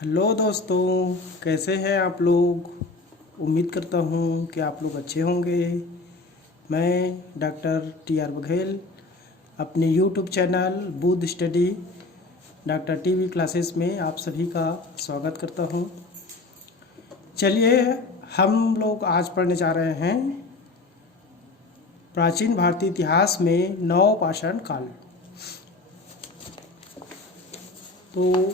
Hello दोस्तों, कैसे हैं आप लोग। उम्मीद करता हूँ कि आप लोग अच्छे होंगे। मैं डॉक्टर टी.आर. बघेल अपने YouTube channel Budh study doctor TV classes में आप सभी का स्वागत करता हूँ। चलिए, हम लोग आज पढ़ने जा रहे हैं प्राचीन भारतीय इतिहास में नवपाषाण काल। तो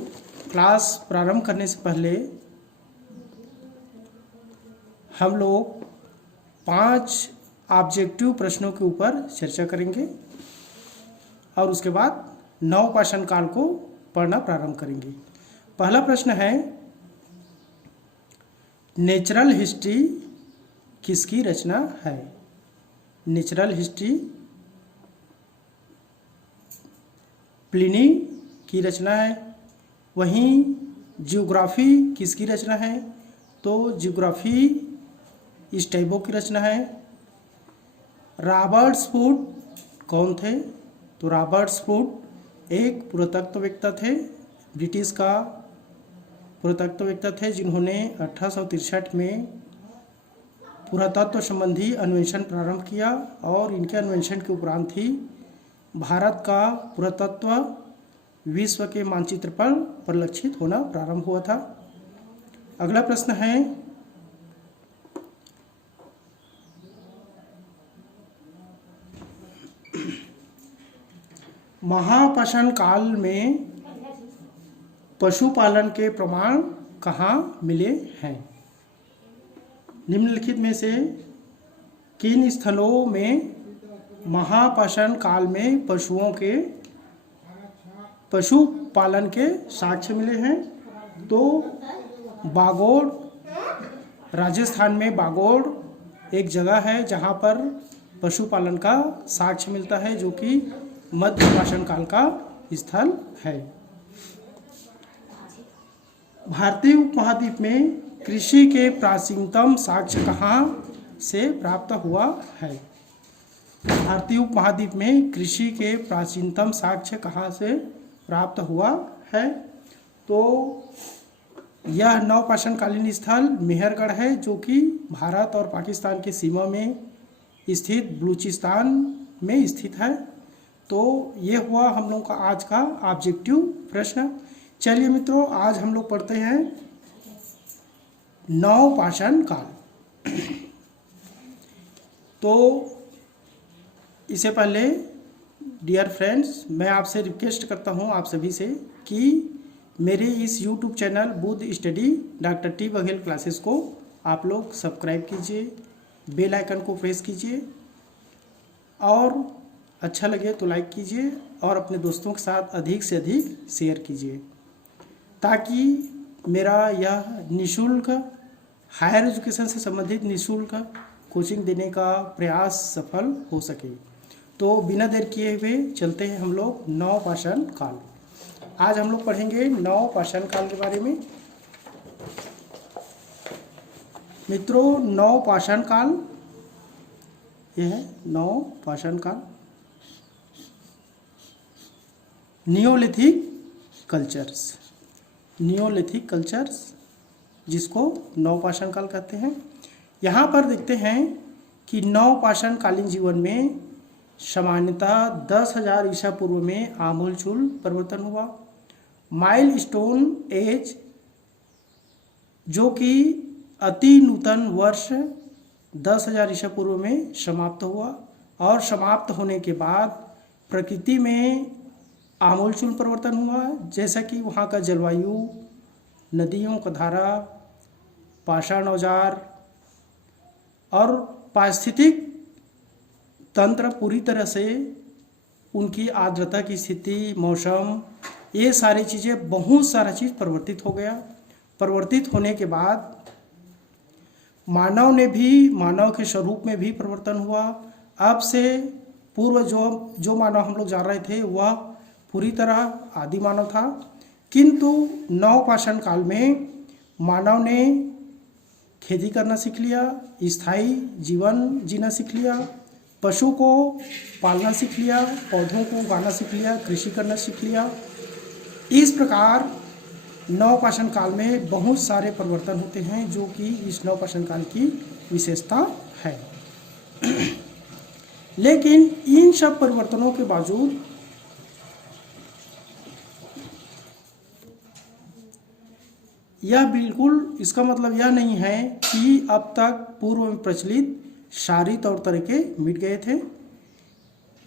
क्लास प्रारंभ करने से पहले हम लोग 5 ऑब्जेक्टिव प्रश्नों के ऊपर चर्चा करेंगे और उसके बाद नवपाषाण काल को पढ़ना प्रारंभ करेंगे। पहला प्रश्न है, नेचुरल हिस्ट्री किसकी रचना है। नेचुरल हिस्ट्री प्लिनी की रचना है। वहीं जियोग्राफी किसकी रचना है, तो जियोग्राफी स्ट्रैबो की रचना है। रॉबर्ट फूड कौन थे, तो रॉबर्ट फूड एक पुरातत्ववेत्ता थे, ब्रिटिश का पुरातत्ववेत्ता थे, जिन्होंने 1863 में पुरातत्व संबंधी अन्वेषण प्रारंभ किया और इनके अन्वेषण के उपरांत ही भारत का पुरातत्व विश्व के मानचित्र पर परिलक्षित होना प्रारंभ हुआ था। अगला प्रश्न है, महापाषाण काल में पशुपालन के प्रमाण कहाँ मिले हैं। निम्नलिखित में से किन स्थलों में महापाषाण काल में पशुपालन के साक्ष्य मिले हैं, तो बागोड़, राजस्थान में बागोड़ एक जगह है जहां पर पशुपालन का साक्ष्य मिलता है, जो कि मध्यपाषाण काल का स्थल है। भारतीय उपमहाद्वीप में कृषि के प्राचीनतम साक्ष्य कहाँ से प्राप्त हुआ है। भारतीय उपमहाद्वीप में कृषि के प्राचीनतम साक्ष्य कहाँ से प्राप्त हुआ है, तो यह नवपाषाणकालीन स्थल मेहरगढ़ है, जो कि भारत और पाकिस्तान की सीमा में स्थित बलूचिस्तान में स्थित है। तो ये हुआ हम लोग का आज का ऑब्जेक्टिव प्रश्न। चलिए मित्रों, आज हम लोग पढ़ते हैं नवपाषाण काल। तो इससे पहले डियर फ्रेंड्स, मैं आपसे रिक्वेस्ट करता हूं आप सभी से कि मेरे इस YouTube channel Budh study doctor T Baghel classes को आप लोग सब्सक्राइब कीजिए, बेल आइकन को प्रेस कीजिए और अच्छा लगे तो लाइक कीजिए और अपने दोस्तों के साथ अधिक से अधिक शेयर कीजिए, ताकि मेरा यह निःशुल्क हायर एजुकेशन से संबंधित निःशुल्क कोचिंग देने का प्रयास सफल हो सके। तो बिना देर किए हुए चलते हैं हम लोग नवपाषाण काल। आज हम लोग पढ़ेंगे नवपाषाण काल के बारे में। मित्रों, नवपाषाण काल यह है नवपाषाण काल। नियोलिथिक कल्चर्स जिसको नवपाषाण काल कहते हैं। यहाँ पर देखते हैं कि नवपाषाण कालीन जीवन में सामान्यतः 10,000 ईसा पूर्व में आमूलचूल परिवर्तन हुआ। माइलस्टोन एज, जो कि अति नूतन वर्ष 10,000 ईसा पूर्व में समाप्त हुआ और समाप्त होने के बाद प्रकृति में आमूलचूल परिवर्तन हुआ, जैसा कि वहाँ का जलवायु, नदियों का धारा, पाषाण औजार और पारिस्थितिक तंत्र पूरी तरह से, उनकी आर्द्रता की स्थिति, मौसम, ये सारी चीज़ें, बहुत सारा चीज़ परिवर्तित हो गया। परिवर्तित होने के बाद मानव के स्वरूप में भी परिवर्तन हुआ। अब से पूर्व जो मानव हम लोग जान रहे थे वह पूरी तरह आदि मानव था, किंतु नवपाषाण काल में मानव ने खेती करना सीख लिया, स्थायी जीवन जीना सीख लिया, पशु को पालना सीख लिया, पौधों को उगाना सीख लिया, कृषि करना सीख लिया। इस प्रकार नवपाषाण काल में बहुत सारे परिवर्तन होते हैं जो कि इस नवपाषाण काल की विशेषता है। लेकिन इन सब परिवर्तनों के बावजूद यह बिल्कुल इसका मतलब यह नहीं है कि अब तक पूर्व में प्रचलित सारी तौर तरीके मिट गए थे,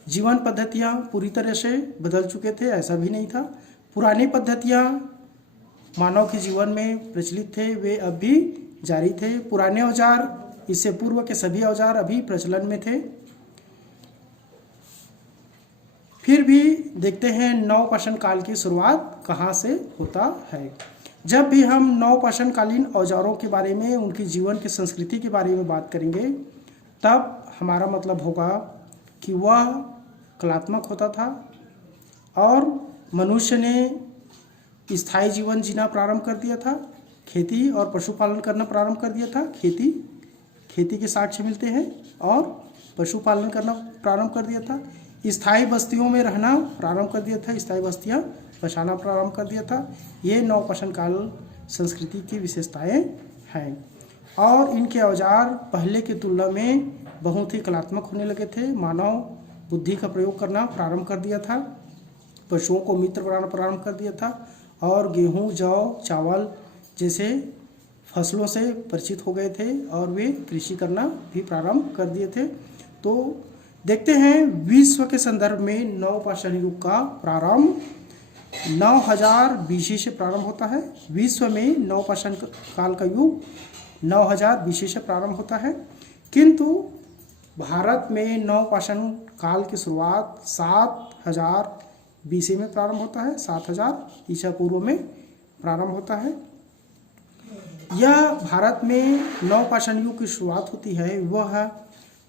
जीवन पद्धतियाँ पूरी तरह से बदल चुके थे, ऐसा भी नहीं था। पुरानी पद्धतियाँ मानव के जीवन में प्रचलित थे, वे अब भी जारी थे। पुराने औजार, इससे पूर्व के सभी औजार अभी प्रचलन में थे। फिर भी देखते हैं नवपाषाण काल की शुरुआत कहाँ से होता है। जब भी हम नवपाषाण कालीन औजारों के बारे में, उनकी जीवन की संस्कृति के बारे में बात करेंगे, तब हमारा मतलब होगा कि वह कलात्मक होता था और मनुष्य ने स्थायी जीवन जीना प्रारंभ कर दिया था, खेती और पशुपालन करना प्रारंभ कर दिया था। खेती के साक्ष्य मिलते हैं और पशुपालन करना प्रारंभ कर दिया था। स्थायी बस्तियों में रहना प्रारंभ कर दिया था, स्थायी बस्तियां बसाना प्रारंभ कर दिया था। ये नवपाषाण काल संस्कृति की विशेषताएं हैं और इनके औजार पहले की तुलना में बहुत ही कलात्मक होने लगे थे। मानव बुद्धि का प्रयोग करना प्रारंभ कर दिया था, पशुओं को मित्र बनाना प्रारंभ कर दिया था और गेहूँ, जौ, चावल जैसे फसलों से परिचित हो गए थे और वे कृषि करना भी प्रारंभ कर दिए थे। तो देखते हैं विश्व के संदर्भ में नवपाषाण युग का प्रारंभ 9000 BC से प्रारंभ होता है। विश्व में नवपाषाण काल का युग 9000 BC से प्रारंभ होता है, किंतु भारत में नवपाषाण काल की शुरुआत 7000 BC में प्रारंभ होता है, 7000 ईसा पूर्व में प्रारंभ होता है। यह भारत में नवपाषाण युग की शुरुआत होती है, वह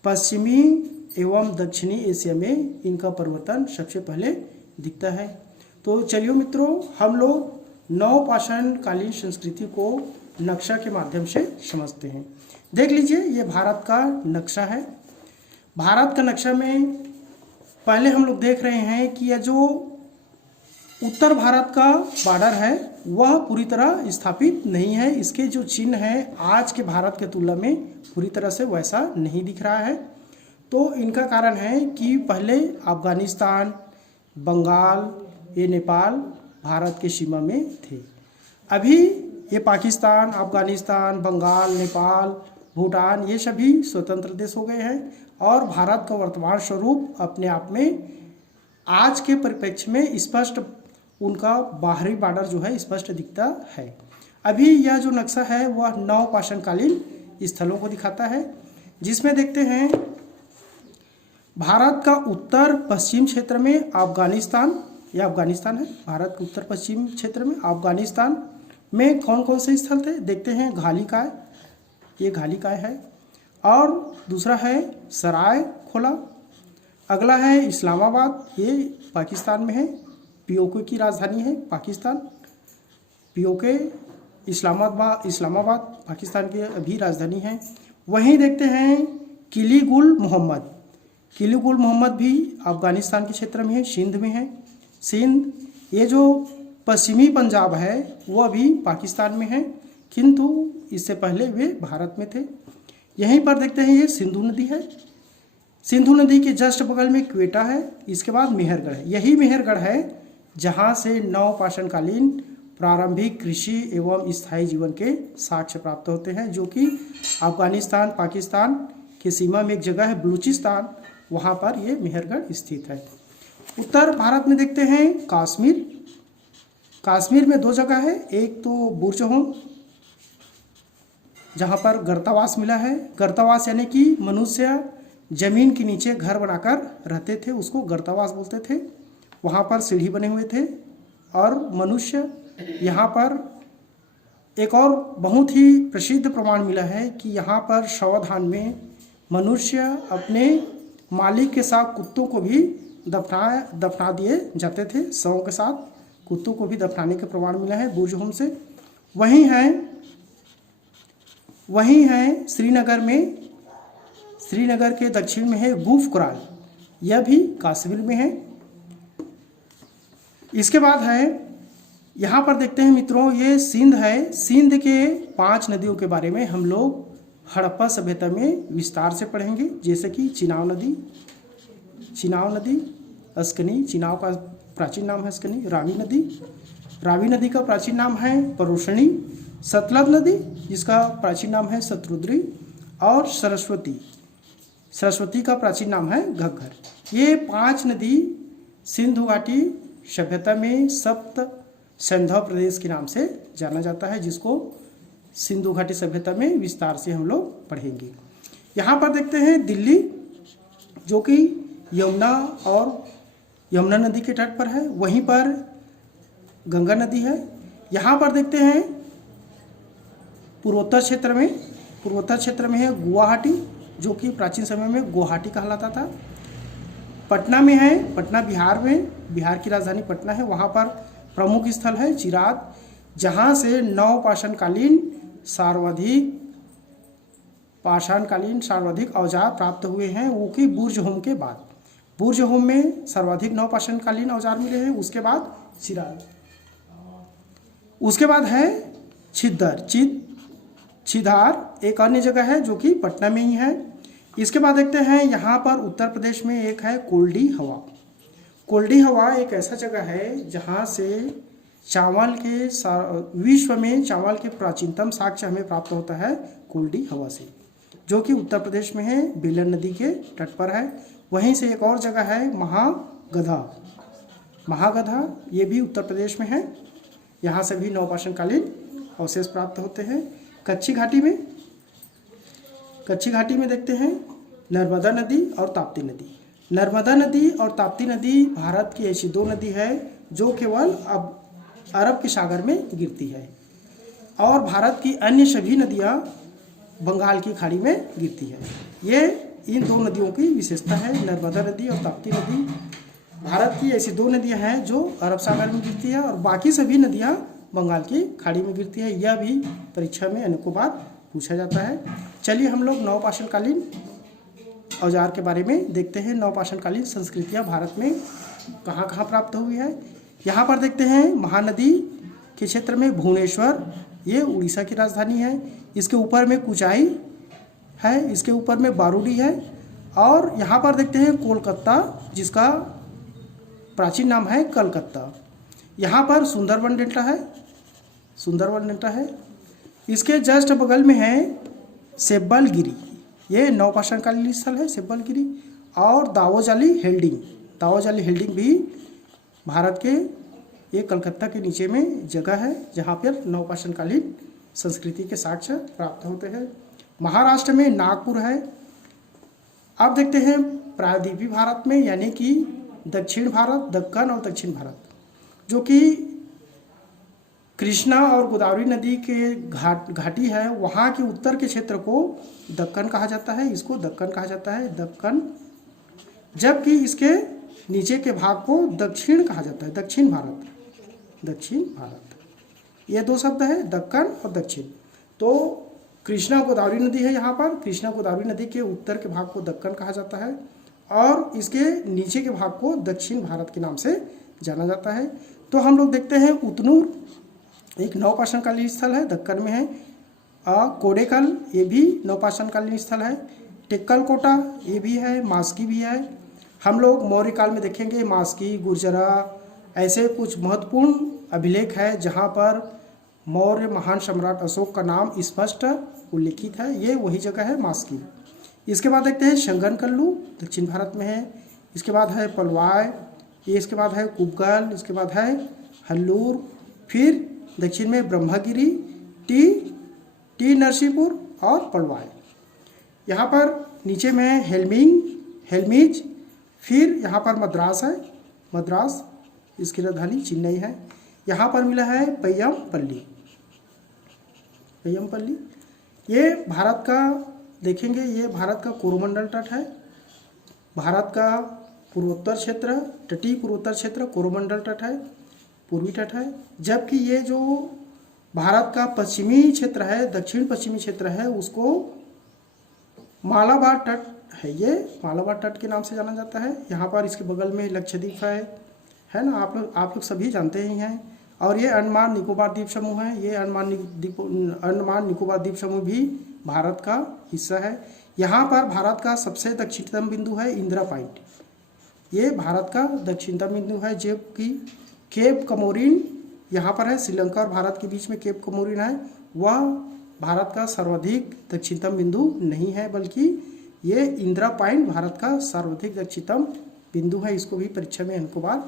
पश्चिमी एवं दक्षिणी एशिया में इनका परिवर्तन सबसे पहले दिखता है। तो चलिए मित्रों, हम लोग नवपाषाण कालीन संस्कृति को नक्शा के माध्यम से समझते हैं। देख लीजिए, ये भारत का नक्शा है। भारत का नक्शा में पहले हम लोग देख रहे हैं कि यह जो उत्तर भारत का बॉर्डर है वह पूरी तरह स्थापित नहीं है। इसके जो चिन्ह हैं आज के भारत के तुलना में पूरी तरह से वैसा नहीं दिख रहा है। तो इनका कारण है कि पहले अफगानिस्तान, बंगाल, ये नेपाल भारत के सीमा में थे। अभी ये पाकिस्तान, अफगानिस्तान, बंगाल, नेपाल, भूटान ये सभी स्वतंत्र देश हो गए हैं और भारत का वर्तमान स्वरूप अपने आप में आज के परिप्रेक्ष्य में स्पष्ट, उनका बाहरी बॉर्डर जो है स्पष्ट दिखता है। अभी यह जो नक्शा है वह नवपाषाण कालीन स्थलों को दिखाता है, जिसमें देखते हैं भारत का उत्तर पश्चिम क्षेत्र में अफगानिस्तान, यह अफगानिस्तान है। भारत के उत्तर पश्चिम क्षेत्र में अफगानिस्तान में कौन कौन से स्थल थे देखते हैं। घालिकाय, ये घालिकाय है और दूसरा है सराय खोला। अगला है इस्लामाबाद, ये पाकिस्तान में है। पीओके की राजधानी है पाकिस्तान, पीओके इस्लामाबाद पाकिस्तान की अभी राजधानी है। वहीं देखते हैं किली-गुल मोहम्मद, किली-गुल मोहम्मद भी अफगानिस्तान के क्षेत्र में है, सिंध में है। सिंध, ये जो पश्चिमी पंजाब है वह भी पाकिस्तान में है, किंतु इससे पहले वे भारत में थे। यहीं पर देखते हैं ये सिंधु नदी है। सिंधु नदी के जस्ट बगल में क्वेटा है, इसके बाद मेहरगढ़ है। यही मेहरगढ़ है जहाँ से नवपाषाण कालीन प्रारंभिक कृषि एवं स्थायी जीवन के साक्ष्य प्राप्त होते हैं, जो कि अफगानिस्तान पाकिस्तान के सीमा में एक जगह है बलूचिस्तान, वहाँ पर ये मेहरगढ़ स्थित है। उत्तर भारत में देखते हैं कश्मीर, कश्मीर में दो जगह है, एक तो बुर्जहोम जहाँ पर गर्तावास मिला है। गर्तावास यानी कि मनुष्य जमीन के नीचे घर बनाकर रहते थे, उसको गर्तावास बोलते थे। वहाँ पर सीढ़ी बने हुए थे और मनुष्य, यहाँ पर एक और बहुत ही प्रसिद्ध प्रमाण मिला है कि यहाँ पर शवदान में मनुष्य अपने मालिक के साथ कुत्तों को भी दफना दिए जाते थे। शवों के साथ कुत्तों को भी दफनाने के प्रमाण मिला है बुर्जहोम से। वहीं है श्रीनगर में, श्रीनगर के दक्षिण में है गुफ कुराल, यह भी कश्मीर में है। इसके बाद है यहाँ पर देखते हैं मित्रों, ये सिंध है। सिंध के 5 नदियों के बारे में हम लोग हड़प्पा सभ्यता में विस्तार से पढ़ेंगे, जैसे कि चिनाब नदी, अस्कनी, चिनाब का प्राचीन नाम है अस्कनी, रावी नदी का प्राचीन नाम है परोशनी, सतलज नदी जिसका प्राचीन नाम है शत्रुद्री, और सरस्वती का प्राचीन नाम है घग्गर। ये 5 नदी सिंधु घाटी सभ्यता में सप्त सिंधु प्रदेश के नाम से जाना जाता है, जिसको सिंधु घाटी सभ्यता में विस्तार से हम लोग पढ़ेंगे। यहाँ पर देखते हैं दिल्ली, जो कि यमुना नदी के तट पर है, वहीं पर गंगा नदी है। यहाँ पर देखते हैं पूर्वोत्तर क्षेत्र में है गुवाहाटी, जो कि प्राचीन समय में गुवाहाटी कहलाता था। पटना में है, पटना बिहार की राजधानी पटना है। वहाँ पर प्रमुख स्थल है चिराग, जहाँ से सर्वाधिक औजार प्राप्त हुए हैं, वो कि बुर्जहोम के बाद। बुर्जहोम में सर्वाधिक नवपाषाणकालीन औजार मिले हैं, उसके बाद चिराग, उसके बाद है छिदार एक अन्य जगह है जो कि पटना में ही है। इसके बाद देखते हैं यहाँ पर उत्तर प्रदेश में एक है कोल्डी हवा एक ऐसा जगह है जहाँ से विश्व में चावल के प्राचीनतम साक्ष्य हमें प्राप्त होता है कोल्डी हवा से, जो कि उत्तर प्रदेश में है, बेलन नदी के तट पर है। वहीं से एक और जगह है महागधा, ये भी उत्तर प्रदेश में है। यहाँ से भी नवपाषाणकालीन अवशेष प्राप्त होते हैं। कच्छी घाटी में देखते हैं नर्मदा नदी और ताप्ती नदी। नर्मदा नदी और ताप्ती नदी भारत की ऐसी 2 नदी है जो केवल अब अरब के सागर में गिरती है, और भारत की अन्य सभी नदियाँ बंगाल की खाड़ी में गिरती है। ये इन 2 नदियों की विशेषता है। नर्मदा नदी और ताप्ती नदी भारत की ऐसी 2 नदियाँ हैं जो अरब सागर में गिरती है, और बाकी सभी नदियाँ बंगाल की खाड़ी में गिरती है। यह भी परीक्षा में अनेकों बार पूछा जाता है। चलिए हम लोग नवपाषाणकालीन औजार के बारे में देखते हैं। नवपाषाणकालीन संस्कृतियाँ भारत में कहाँ कहाँ प्राप्त हुई है। यहाँ पर देखते हैं महानदी के क्षेत्र में भुवनेश्वर, ये उड़ीसा की राजधानी है। इसके ऊपर में कुचाई है, इसके ऊपर में बारूडी है। और यहाँ पर देखते हैं कोलकाता, जिसका प्राचीन नाम है कलकत्ता। यहाँ पर सुंदरवन डेल्टा है। इसके जस्ट बगल में है सेब्बलगिरी, ये नवपाषाणकालीन स्थल है सेब्बलगिरी। और दावोजाली हेल्डिंग भी भारत के ये कलकत्ता के नीचे में जगह है, जहाँ पर नवपाषाणकालीन संस्कृति के साक्ष्य प्राप्त होते हैं। महाराष्ट्र में नागपुर है। अब देखते हैं प्रायद्वीपीय भारत में, यानी कि दक्षिण भारत, जो कि कृष्णा और गोदावरी नदी के घाटी है, वहाँ के उत्तर के क्षेत्र को दक्कन कहा जाता है, इसको दक्कन कहा जाता है, दक्कन। जबकि इसके नीचे के भाग को दक्षिण कहा जाता है, दक्षिण भारत। ये 2 शब्द है, दक्कन और दक्षिण। तो कृष्णा गोदावरी नदी है यहाँ पर, कृष्णा गोदावरी नदी के उत्तर के भाग को दक्कन कहा जाता है, और इसके नीचे के भाग को दक्षिण भारत के नाम से जाना जाता है। तो हम लोग देखते हैं उतनूर एक नवपाषाणकालीन स्थल है, दक्कन में है। कोडेकल, ये भी नवपाषाणकालीन स्थल है। टेक्कलकोटा, ये भी है। मास्की भी है। हम लोग मौर्य काल में देखेंगे मास्की, गुर्जरा, ऐसे कुछ महत्वपूर्ण अभिलेख है जहाँ पर मौर्य महान सम्राट अशोक का नाम स्पष्ट उल्लिखित है। ये वही जगह है मास्की। इसके बाद देखते हैं शंगनकल्लू, दक्षिण भारत में है। इसके बाद है पलवाय, ये इसके बाद है कुबगल, इसके बाद है हल्लूर, फिर दक्षिण में ब्रह्मगिरी, टी नरसिंहपुर और पलवाय। यहाँ पर नीचे में है हेलमीज, फिर यहाँ पर मद्रास, इसकी राजधानी चेन्नई है। यहाँ पर मिला है पय्यमपल्ली। ये भारत का देखेंगे, ये भारत का कोरोमंडल तट है। भारत का तटीय पूर्वोत्तर क्षेत्र कोरोमंडल तट है, पूर्वी तट है। जबकि ये जो भारत का पश्चिमी क्षेत्र है, दक्षिण पश्चिमी क्षेत्र है, उसको मालाबार तट है, ये मालाबार तट के नाम से जाना जाता है। यहाँ पर इसके बगल में लक्षद्वीप है ना, आप लोग सभी जानते ही हैं। और ये अंडमान निकोबार द्वीप समूह है। ये अंडमान निकोबार द्वीप समूह भी भारत का हिस्सा है। यहाँ पर भारत का सबसे दक्षिणतम बिंदु है इंदिरा पॉइंट। ये भारत का दक्षिणतम बिंदु है, जो कि केप कमोरिन यहाँ पर है। श्रीलंका और भारत के बीच में केप कमोरिन है, वह भारत का सर्वाधिक दक्षिणतम बिंदु नहीं है, बल्कि ये इंदिरा पॉइंट भारत का सर्वाधिक दक्षिणतम बिंदु है। इसको भी परीक्षा में अनेकों बार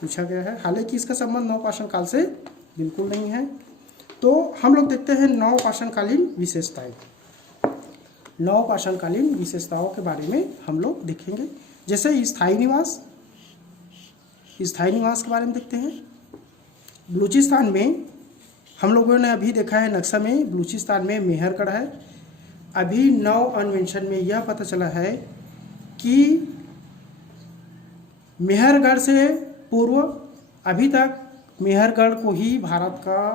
पूछा गया है। हालांकि इसका संबंध नवपाषाण काल से बिल्कुल नहीं है। तो हम लोग देखते हैं नवपाषाणकालीन विशेषताएं। नवपाषाणकालीन विशेषताओं के बारे में हम लोग देखेंगे। जैसे स्थायी निवास के बारे में देखते हैं। बलूचिस्तान में हम लोगों ने अभी देखा है नक्शा में, बलूचिस्तान में मेहरगढ़ है। अभी नव अन्वेषण में यह पता चला है कि मेहरगढ़ से पूर्व अभी तक मेहरगढ़ को ही भारत का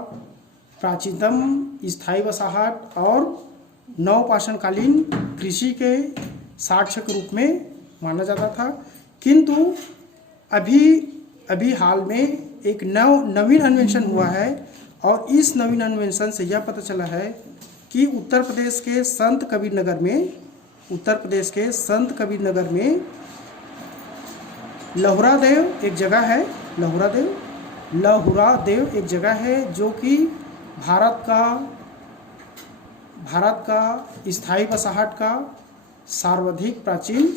प्राचीनतम स्थायी वसाहत और नवपाषाणकालीन कृषि के साक्ष्य के रूप में माना जाता था। किंतु अभी हाल में एक नवीन अन्वेषण हुआ है, और इस नवीन अन्वेषण से यह पता चला है कि उत्तर प्रदेश के संत कबीरनगर में लहुरादेव एक जगह है। लहुरादेव एक जगह है जो कि भारत का स्थायी वसाहत का सर्वाधिक प्राचीन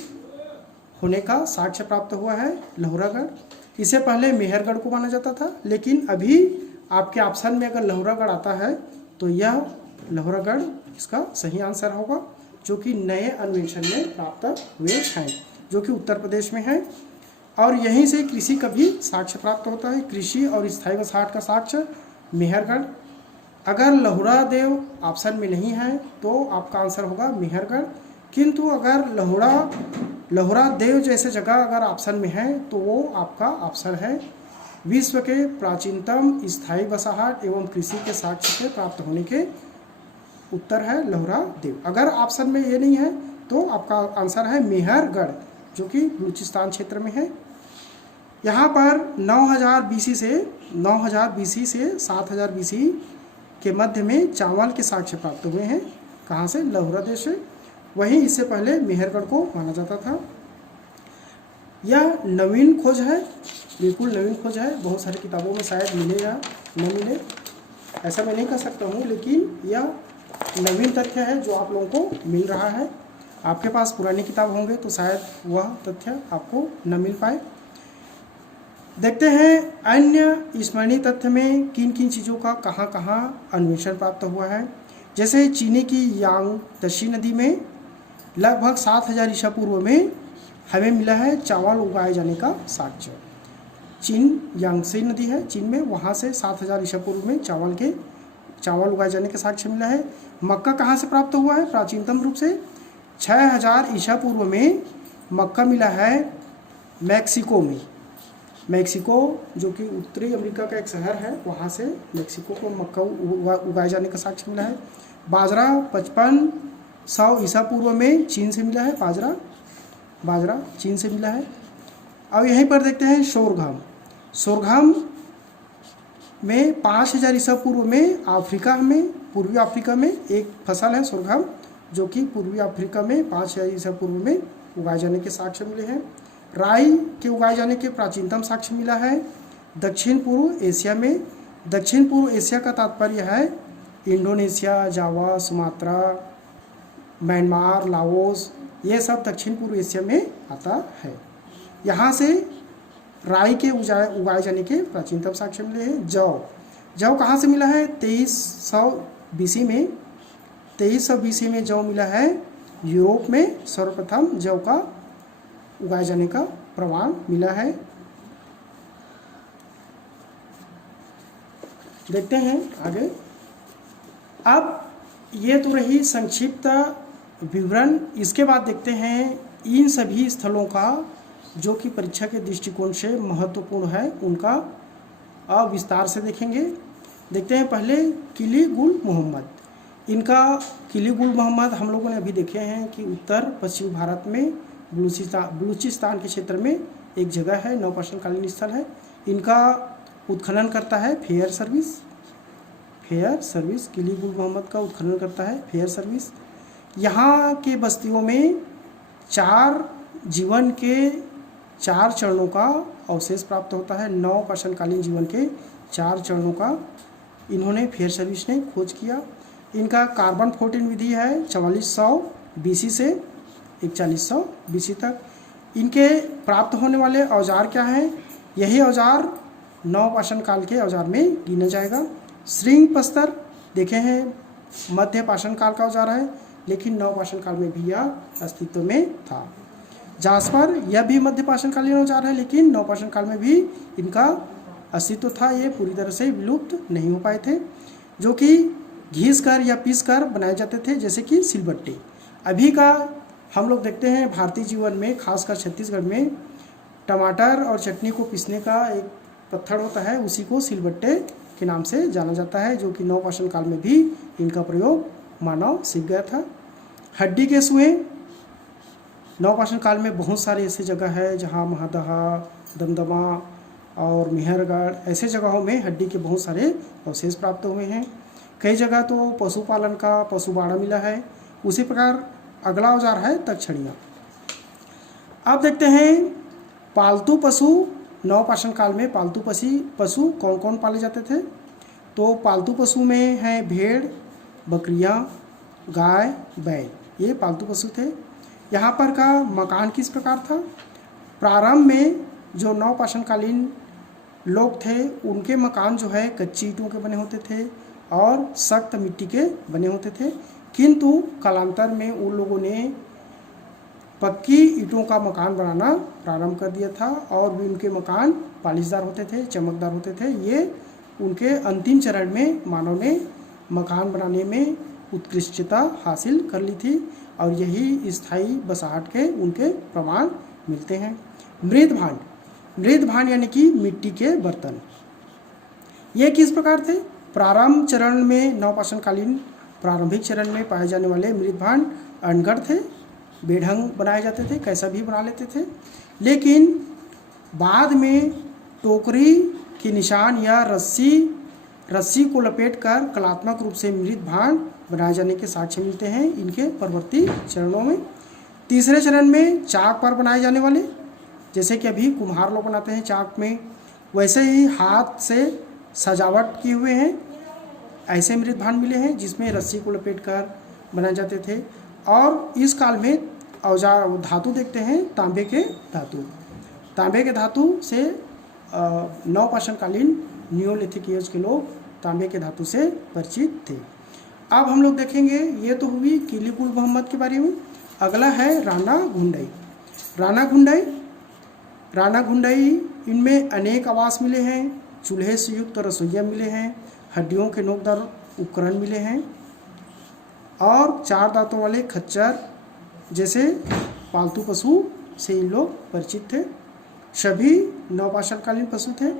होने का साक्ष्य प्राप्त हुआ है, लहुरागढ़। इससे पहले मेहरगढ़ को माना जाता था, लेकिन अभी आपके ऑप्शन में अगर लहुरागढ़ आता है तो यह लहुरागढ़ इसका सही आंसर होगा, जो कि नए अन्वेषण में प्राप्त हुए हैं, जो कि उत्तर प्रदेश में है। और यहीं से कृषि का भी साक्ष्य प्राप्त होता है। कृषि और स्थायी वसाहत का साक्ष्य मेहरगढ़। अगर लहुरादेव ऑप्शन में नहीं है तो आपका आंसर होगा मेहरगढ़। किंतु अगर लहुरादेव जैसे जगह अगर ऑप्शन में है तो वो आपका ऑप्शन है विश्व के प्राचीनतम स्थायी वसाहत एवं कृषि के साक्ष्य से प्राप्त होने के उत्तर है लहुरादेव। अगर ऑप्शन में ये नहीं है तो आपका आंसर है मेहरगढ़, जो कि बलूचिस्तान क्षेत्र में है। यहाँ पर 9000 BC से 7000 BC के मध्य में चावल के साक्ष्य प्राप्त हुए हैं। कहाँ से? लहुरादेव से। वहीं इससे पहले मेहरगढ़ को माना जाता था। यह नवीन खोज है, बिल्कुल नवीन खोज है। बहुत सारी किताबों में शायद मिले या न मिले, ऐसा मैं नहीं कह सकता हूँ, लेकिन यह नवीन तथ्य है जो आप लोगों को मिल रहा है। आपके पास पुरानी किताब होंगे तो शायद वह तथ्य आपको न मिल पाए। देखते हैं अन्य स्मरणीय तथ्य में किन किन चीज़ों का कहाँ कहाँ अन्वेषण प्राप्त हुआ है। जैसे चीनी की यांगत्से नदी में लगभग 7000 ईसा पूर्व में हमें मिला है चावल उगाए जाने का साक्ष्य। चीन यांगत्से नदी है चीन में, वहाँ से 7000 ईसा पूर्व में चावल उगाए जाने का साक्ष्य मिला है। मक्का कहाँ से प्राप्त हुआ है? प्राचीनतम रूप से 6000 ईसा पूर्व में मक्का मिला है मैक्सिको में। मैक्सिको जो कि उत्तरी अमेरिका का एक शहर है, वहाँ से मैक्सिको को मक्का उगाए जाने का साक्ष्य मिला है। बाजरा 5500 ईसा पूर्व में चीन से मिला है। बाजरा चीन से मिला है। अब यहीं पर देखते हैं सोरघाम में 5000 ईसा पूर्व में पूर्वी अफ्रीका में एक फसल है सोरघाम, जो कि पूर्वी अफ्रीका में 5000 ईसा पूर्व में उगाए जाने के साक्ष्य मिले हैं। राई के उगाए जाने के प्राचीनतम साक्ष्य मिला है दक्षिण पूर्व एशिया में। दक्षिण पूर्व एशिया का तात्पर्य है इंडोनेशिया, जावा, सुमात्रा, म्यांमार, लाओस, ये सब दक्षिण पूर्व एशिया में आता है। यहाँ से राई के उगाए जाने के प्राचीनतम साक्ष्य मिले हैं। जौ कहाँ से मिला है? 2300 BC में। 2300 BC में जौ मिला है यूरोप में। सर्वप्रथम जौ का उगाए जाने का प्रमाण मिला है। देखते हैं आगे। अब ये तो रही संक्षिप्त विवरण। इसके बाद देखते हैं इन सभी स्थलों का जो कि परीक्षा के दृष्टिकोण से महत्वपूर्ण है, उनका विस्तार से देखेंगे। देखते हैं पहले किली गुल मोहम्मद। किली गुल मोहम्मद हम लोगों ने अभी देखे हैं कि उत्तर पश्चिमी भारत में बलूचिस्तान के क्षेत्र में एक जगह है, नवपाषाणकालीन स्थल है। इनका उत्खनन करता है फेयर सर्विस, फेयर सर्विस, किली गुल मोहम्मद का उत्खनन करता है फेयर सर्विस। यहाँ के बस्तियों में 4 जीवन के 4 चरणों का अवशेष प्राप्त होता है। 9 पाषाणकालीन जीवन के 4 चरणों का इन्होंने फेयर सर्विस ने खोज किया। इनका कार्बन 14 विधि है 4400 BC से 4100 BC तक। इनके प्राप्त होने वाले औजार क्या हैं? यही औजार 9 पाषाण काल के औजार में गिना जाएगा। श्रृंग प्रस्तर देखे हैं मध्य पाषाण काल का औजार है, लेकिन 9 पाषाण काल में भी यह अस्तित्व में था। जास्पर यह भी मध्य पाषाण कालीन औजार है, लेकिन 9 पाषाण काल में भी इनका अस्तित्व था। ये पूरी तरह से विलुप्त नहीं हो पाए थे, जो कि घिस कर या पीस कर बनाए जाते थे, जैसे कि सिलबट्टे। अभी का हम लोग देखते हैं भारतीय जीवन में, खासकर छत्तीसगढ़ में, टमाटर और चटनी को पीसने का एक पत्थर होता है, उसी को सिलबट्टे के नाम से जाना जाता है, जो कि 9 पाषाण काल में भी इनका प्रयोग मानव सीख गया था। हड्डी के सुएं 9 पाषाण काल में बहुत सारे ऐसे जगह है जहाँ महादहा, दमदमा और मेहरगढ़ ऐसे जगहों में हड्डी के बहुत सारे अवशेष प्राप्त हुए हैं। कई जगह तो पशुपालन का पशुबाड़ा मिला है। उसी प्रकार अगला औजार है तक्षणिया। अब देखते हैं पालतू पशु 9 पाषाण काल में पालतू पशु कौन कौन पाले जाते थे। तो पालतू पशु में है भेड़, बकरियां, गाय, बैल, ये पालतू पशु थे। यहाँ पर का मकान किस प्रकार था? प्रारंभ में जो 9 पाषाण कालीन लोग थे उनके मकान जो है कच्ची ईंटों के बने होते थे और सख्त मिट्टी के बने होते थे, किंतु कालांतर में उन लोगों ने पक्की ईंटों का मकान बनाना प्रारंभ कर दिया था और भी उनके मकान पालिशदार होते थे, चमकदार होते थे। ये उनके अंतिम चरण में मानव ने मकान बनाने में उत्कृष्टता हासिल कर ली थी और यही स्थायी बसाहट के उनके प्रमाण मिलते हैं। मृदभांड यानी कि मिट्टी के बर्तन, ये किस प्रकार थे? प्रारंभ चरण में 9 पाषाण कालीन प्रारंभिक चरण में पाए जाने वाले मृदभांड अनगढ़ थे, बेढंग बनाए जाते थे, कैसा भी बना लेते थे। लेकिन बाद में टोकरी के निशान या रस्सी को लपेटकर कलात्मक रूप से मृदभांड बनाए जाने के साक्ष्य मिलते हैं इनके परवर्ती चरणों में। तीसरे चरण में चाक पर बनाए जाने वाले, जैसे कि अभी कुम्हार लोग बनाते हैं चाक में, वैसे ही हाथ से सजावट किए हुए हैं ऐसे मृदभांड मिले हैं जिसमें रस्सी को लपेटकर बनाए जाते थे। और इस काल में औजार धातु देखते हैं तांबे के धातु से 9 पाषाण कालीन नियोलिथिक एज के लोग तांबे के धातु से परिचित थे। अब हम लोग देखेंगे, ये तो हुई किली गुल मोहम्मद के बारे में। अगला है राणा घुंडई। इनमें अनेक आवास मिले हैं, चूल्हे से युक्त रसोइया मिले हैं, हड्डियों के नोकदार उपकरण मिले हैं और 4 दांतों वाले खच्चर जैसे पालतू पशु से इन लोग परिचित थे। सभी 9 पाषाण कालीन पशु थे।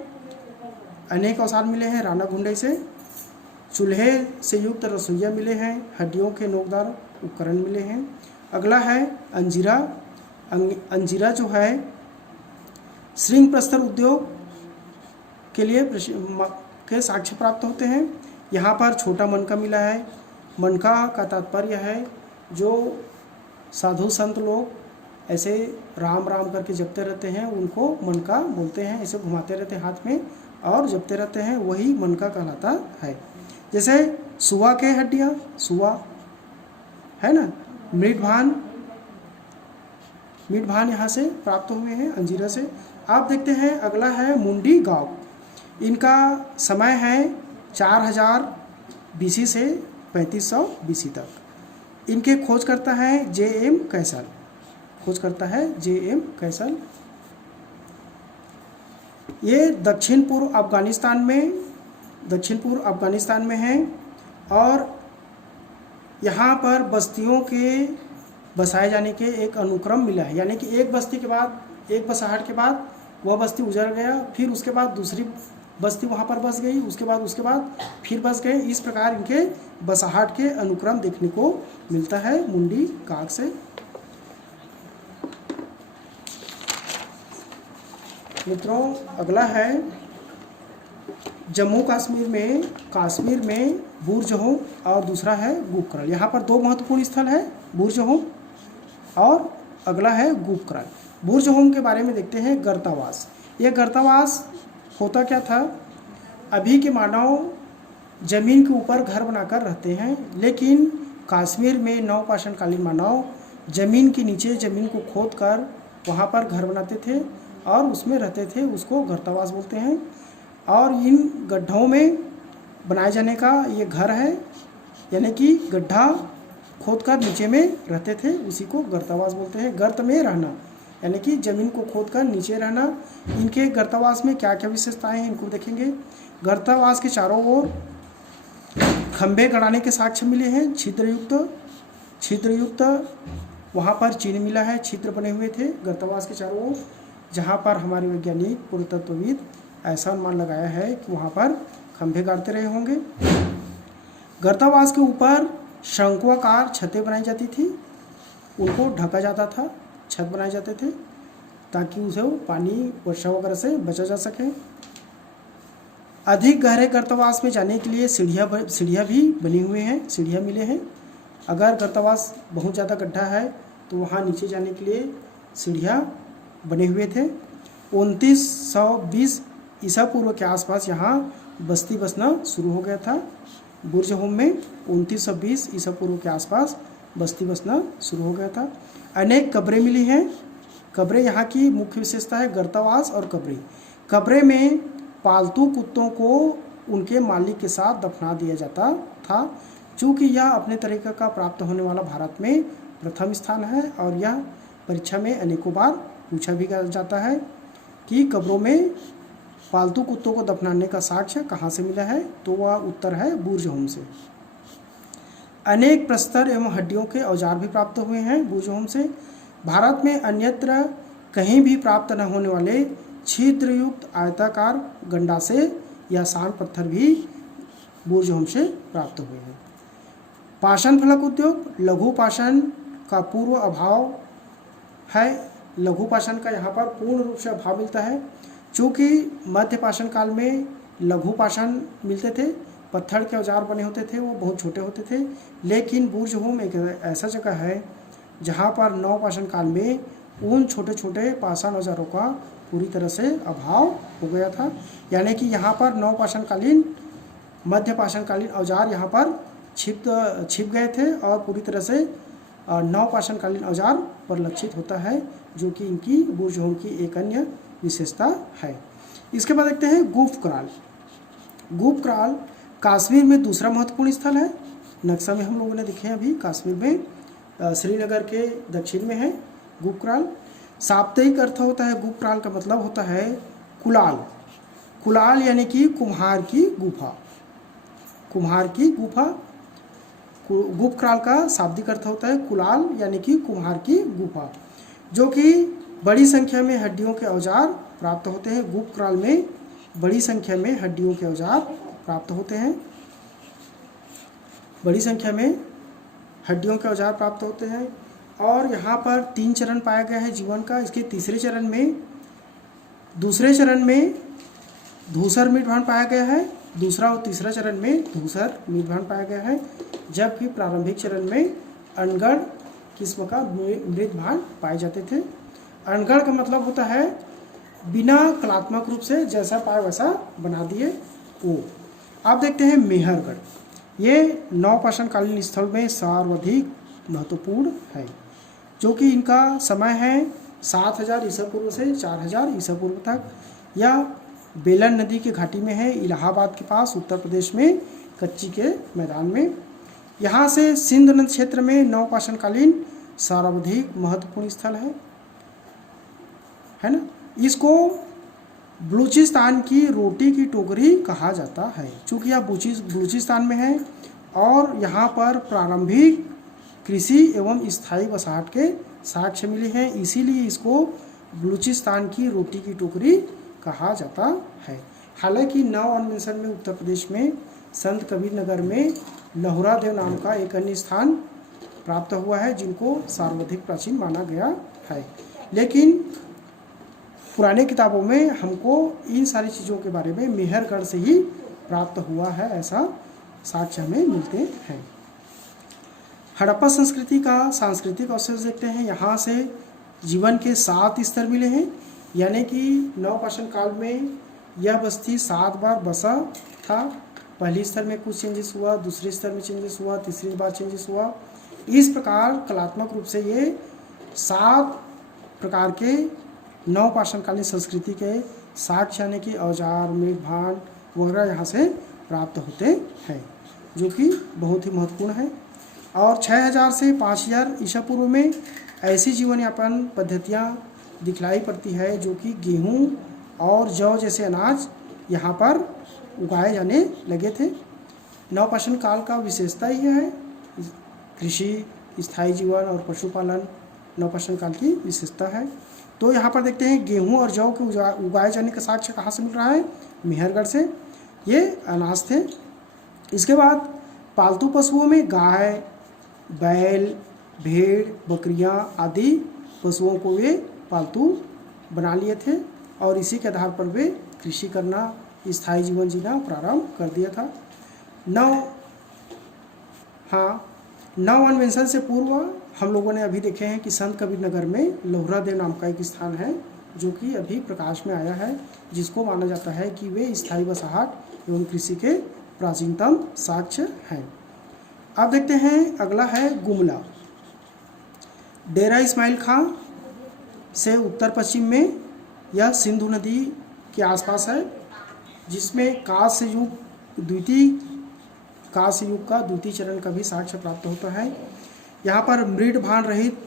अनेक औजार मिले हैं राणा घुंडई से, चूल्हे से युक्त रसोइया मिले हैं, हड्डियों के नोकदार उपकरण मिले हैं। अगला है अंजीरा। अंजीरा जो है श्रृंग प्रस्तर उद्योग के लिए के साक्ष्य प्राप्त होते हैं। यहाँ पर छोटा मनका मिला है। मनका का तात्पर्य है जो साधु संत लोग ऐसे राम राम करके जपते रहते हैं, उनको मनका बोलते हैं। ऐसे घुमाते रहते हैं हाथ में और जपते रहते हैं, वही मनका कहलाता है। जैसे सुआ के हड्डियाँ, सुआ है ना, मीठभान यहाँ से प्राप्त हुए हैं अंजीरा से। आप देखते हैं अगला है मुंडी गांव। इनका समय है 4000 BC से 3500 BC तक। इनके खोज करता है J.M. कैसल। ये दक्षिण पूर्व अफगानिस्तान में है और यहाँ पर बस्तियों के बसाए जाने के एक अनुक्रम मिला है, यानी कि एक बस्ती के बाद, एक बसाहट के बाद वह बस्ती उजड़ गया, फिर उसके बाद दूसरी बस्ती वहाँ पर बस गई, उसके बाद फिर बस गए। इस प्रकार इनके बसाहट के अनुक्रम देखने को मिलता है मुंडी काग से। मित्रों, अगला है जम्मू कश्मीर में बुर्जहोम और दूसरा है गुपकराल। यहाँ पर दो महत्वपूर्ण स्थल है, बुर्जहोम और अगला है गुपकराल। बुर्जहोम के बारे में देखते हैं। गर्तावास, ये गर्तावास होता क्या था? अभी के मानव जमीन के ऊपर घर बनाकर रहते हैं, लेकिन कश्मीर में नवपाषाण कालीन मानव जमीन के नीचे जमीन को खोद कर वहाँ पर घर बनाते थे और उसमें रहते थे, उसको गर्तावास बोलते हैं। और इन गड्ढों में बनाए जाने का ये घर है, यानी कि गड्ढा खोद कर नीचे में रहते थे, उसी को गर्तावास बोलते हैं। गर्त में रहना यानी कि ज़मीन को खोद कर नीचे रहना। इनके गर्तावास में क्या क्या विशेषताएं हैं, इनको देखेंगे। गर्तावास के चारों ओर खंभे गड़ाने के साक्ष्य मिले हैं, छिद्रयुक्त वहाँ पर चिन्ह मिला है, छिद्र बने हुए थे गर्तावास के चारों ओर, जहाँ पर हमारे वैज्ञानिक पुरातत्वविद ऐसा अनुमान लगाया है कि वहाँ पर खंभे गाड़ते रहे होंगे। गर्तावास के ऊपर शंकुआकार छतें बनाई जाती थी, उनको ढका जाता था, छत बनाए जाते थे ताकि उसे पानी वर्षा वगैरह से बचा जा सके। अधिक गहरे गर्तावास में जाने के लिए सीढ़ियाँ भी बनी हुई हैं, सीढ़ियाँ मिले हैं। अगर गर्तावास बहुत ज़्यादा गड्ढा है तो वहाँ नीचे जाने के लिए सीढ़ियाँ बने हुए थे। 2920 ईसा पूर्व के आसपास यहाँ बस्ती बसना शुरू हो गया था। बुर्जहोम में 2920 ईसा पूर्व के आसपास बस्ती बसना शुरू हो गया था। अनेक कब्रें मिली हैं। कब्रें यहाँ की मुख्य विशेषता है, गर्तावास और कब्रें। कब्रें में पालतू कुत्तों को उनके मालिक के साथ दफना दिया जाता था। चूँकि यह अपने तरीके का प्राप्त होने वाला भारत में प्रथम स्थान है और यह परीक्षा में अनेकों बार पूछा भी जाता है कि कब्रों में पालतू कुत्तों को दफनाने का साक्ष्य कहाँ से मिला है, तो वह उत्तर है बुर्जहोम से। अनेक प्रस्तर एवं हड्डियों के औजार भी प्राप्त हुए हैं बुर्जहोम से। भारत में अन्यत्र कहीं भी प्राप्त न होने वाले छिद्रयुक्त आयताकार गंडासे या सांड पत्थर भी बुर्जहोम से प्राप्त हुए हैं। पाषाण फलक उद्योग, लघु पाषाण का पूर्व अभाव है। लघु पाषाण का यहाँ पर पूर्ण रूप से अभाव मिलता है। चूँकि मध्य पाषाण काल में लघु पाषाण मिलते थे, पत्थर के औजार बने होते थे, वो बहुत छोटे होते थे। लेकिन बुर्जहोम एक ऐसा जगह है जहाँ पर नवपाषाण काल में उन छोटे छोटे पाषाण औजारों का पूरी तरह से अभाव हो गया था। यानी कि यहाँ पर नवपाषाण कालीन मध्य पाषाण कालीन औजार यहाँ पर छिप गए थे और पूरी तरह से नवपाषाण कालीन औजार परिलक्षित होता है, जो कि इनकी बुर्जहोम की एक अन्य विशेषता है। इसके बाद देखते हैं गुपकराल। गुपकराल कश्मीर में दूसरा महत्वपूर्ण स्थल है। नक्शा में हम लोगों ने देखे अभी, कश्मीर में श्रीनगर के दक्षिण में है गुपकराल। शाब्दिक अर्थ होता है गुपकराल का मतलब होता है कुलाल। कुलाल यानी कि कुम्हार की गुफा, कुम्हार की गुफा। गुपकराल का शाब्दिक अर्थ होता है कुलाल यानी कि कुम्हार की गुफा, जो कि बड़ी संख्या में हड्डियों के औजार प्राप्त होते हैं। गुपकराल में बड़ी संख्या में हड्डियों के औजार प्राप्त होते हैं, बड़ी संख्या में हड्डियों के औजार प्राप्त होते हैं। और यहाँ पर 3 चरण पाया गया है जीवन का। इसके दूसरे चरण में धूसर मीट भांड पाया गया है, दूसरा और तीसरा चरण में धूसर मीट भांड पाया गया है, जबकि प्रारंभिक चरण में अनगढ़ किस्म का मृत भांड पाए जाते थे। अनगढ़ का मतलब होता है बिना कलात्मक रूप से जैसा पाए वैसा बना दिए वो। आप देखते हैं मेहरगढ़। ये नवपाषाण कालीन स्थल में सर्वाधिक महत्वपूर्ण है, जो कि इनका समय है 7000 ईसा पूर्व से 4000 ईसा पूर्व तक। यह बेलन नदी की घाटी में है, इलाहाबाद के पास, उत्तर प्रदेश में, कच्ची के मैदान में। यहाँ से सिंध नद क्षेत्र में नवपाषाण कालीन सर्वाधिक महत्वपूर्ण स्थल है ना। इसको बलूचिस्तान की रोटी की टोकरी कहा जाता है, चूँकि यह बलूचिस्तान में है और यहाँ पर प्रारंभिक कृषि एवं स्थायी बसाहट के साक्ष्य मिले हैं, इसीलिए इसको बलूचिस्तान की रोटी की टोकरी कहा जाता है। हालांकि नव अन्वेषण में उत्तर प्रदेश में संत कबीर नगर में लहुरा देव नाम का एक अन्य स्थान प्राप्त हुआ है, जिनको सर्वाधिक प्राचीन माना गया है। लेकिन पुराने किताबों में हमको इन सारी चीज़ों के बारे में मेहरगढ़ से ही प्राप्त हुआ है, ऐसा साक्ष्य हमें मिलते हैं। हड़प्पा संस्कृति का सांस्कृतिक अवशेष देखते हैं। यहाँ से जीवन के 7 स्तर मिले हैं, यानी कि नवपाषाण काल में यह बस्ती 7 बार बसा था। पहले स्तर में कुछ चेंजेस हुआ, दूसरे स्तर में चेंजेस हुआ, तीसरी बार चेंजेस हुआ। इस प्रकार कलात्मक रूप से ये 7 प्रकार के नवपाषाणकालीन संस्कृति के साक्ष्य यानी कि औजार, मृत भांड वगैरह यहाँ से प्राप्त होते हैं, जो कि बहुत ही महत्वपूर्ण है। और 6000 से 5000 ईसा पूर्व में ऐसी जीवन यापन पद्धतियाँ दिखलाई पड़ती है जो कि गेहूँ और जौ जैसे अनाज यहाँ पर उगाए जाने लगे थे। नवपाषाण काल का विशेषता यह है, कृषि, स्थायी जीवन और पशुपालन नवपाषाण काल की विशेषता है। तो यहाँ पर देखते हैं गेहूँ और जौ के उगाए जाने का साक्ष्य कहाँ से मिल रहा है? मेहरगढ़ से। ये अनाज थे। इसके बाद पालतू पशुओं में गाय, बैल, भेड़, बकरियाँ आदि पशुओं को वे पालतू बना लिए थे और इसी के आधार पर वे कृषि करना, स्थायी जीवन जीना प्रारंभ कर दिया था। नव अन्वेषण से पूर्व हम लोगों ने अभी देखे हैं कि संत कबीर नगर में लोहरा देव नाम का एक स्थान है जो कि अभी प्रकाश में आया है, जिसको माना जाता है कि वे स्थायी बसाहट एवं कृषि के प्राचीनतम साक्ष्य हैं। अब देखते हैं अगला है गुमला। डेरा इस्माइल खां से उत्तर पश्चिम में यह सिंधु नदी के आसपास है, जिसमें कांस्य युग का द्वितीय चरण का भी साक्ष्य प्राप्त होता है। यहाँ पर मृत भांड रहित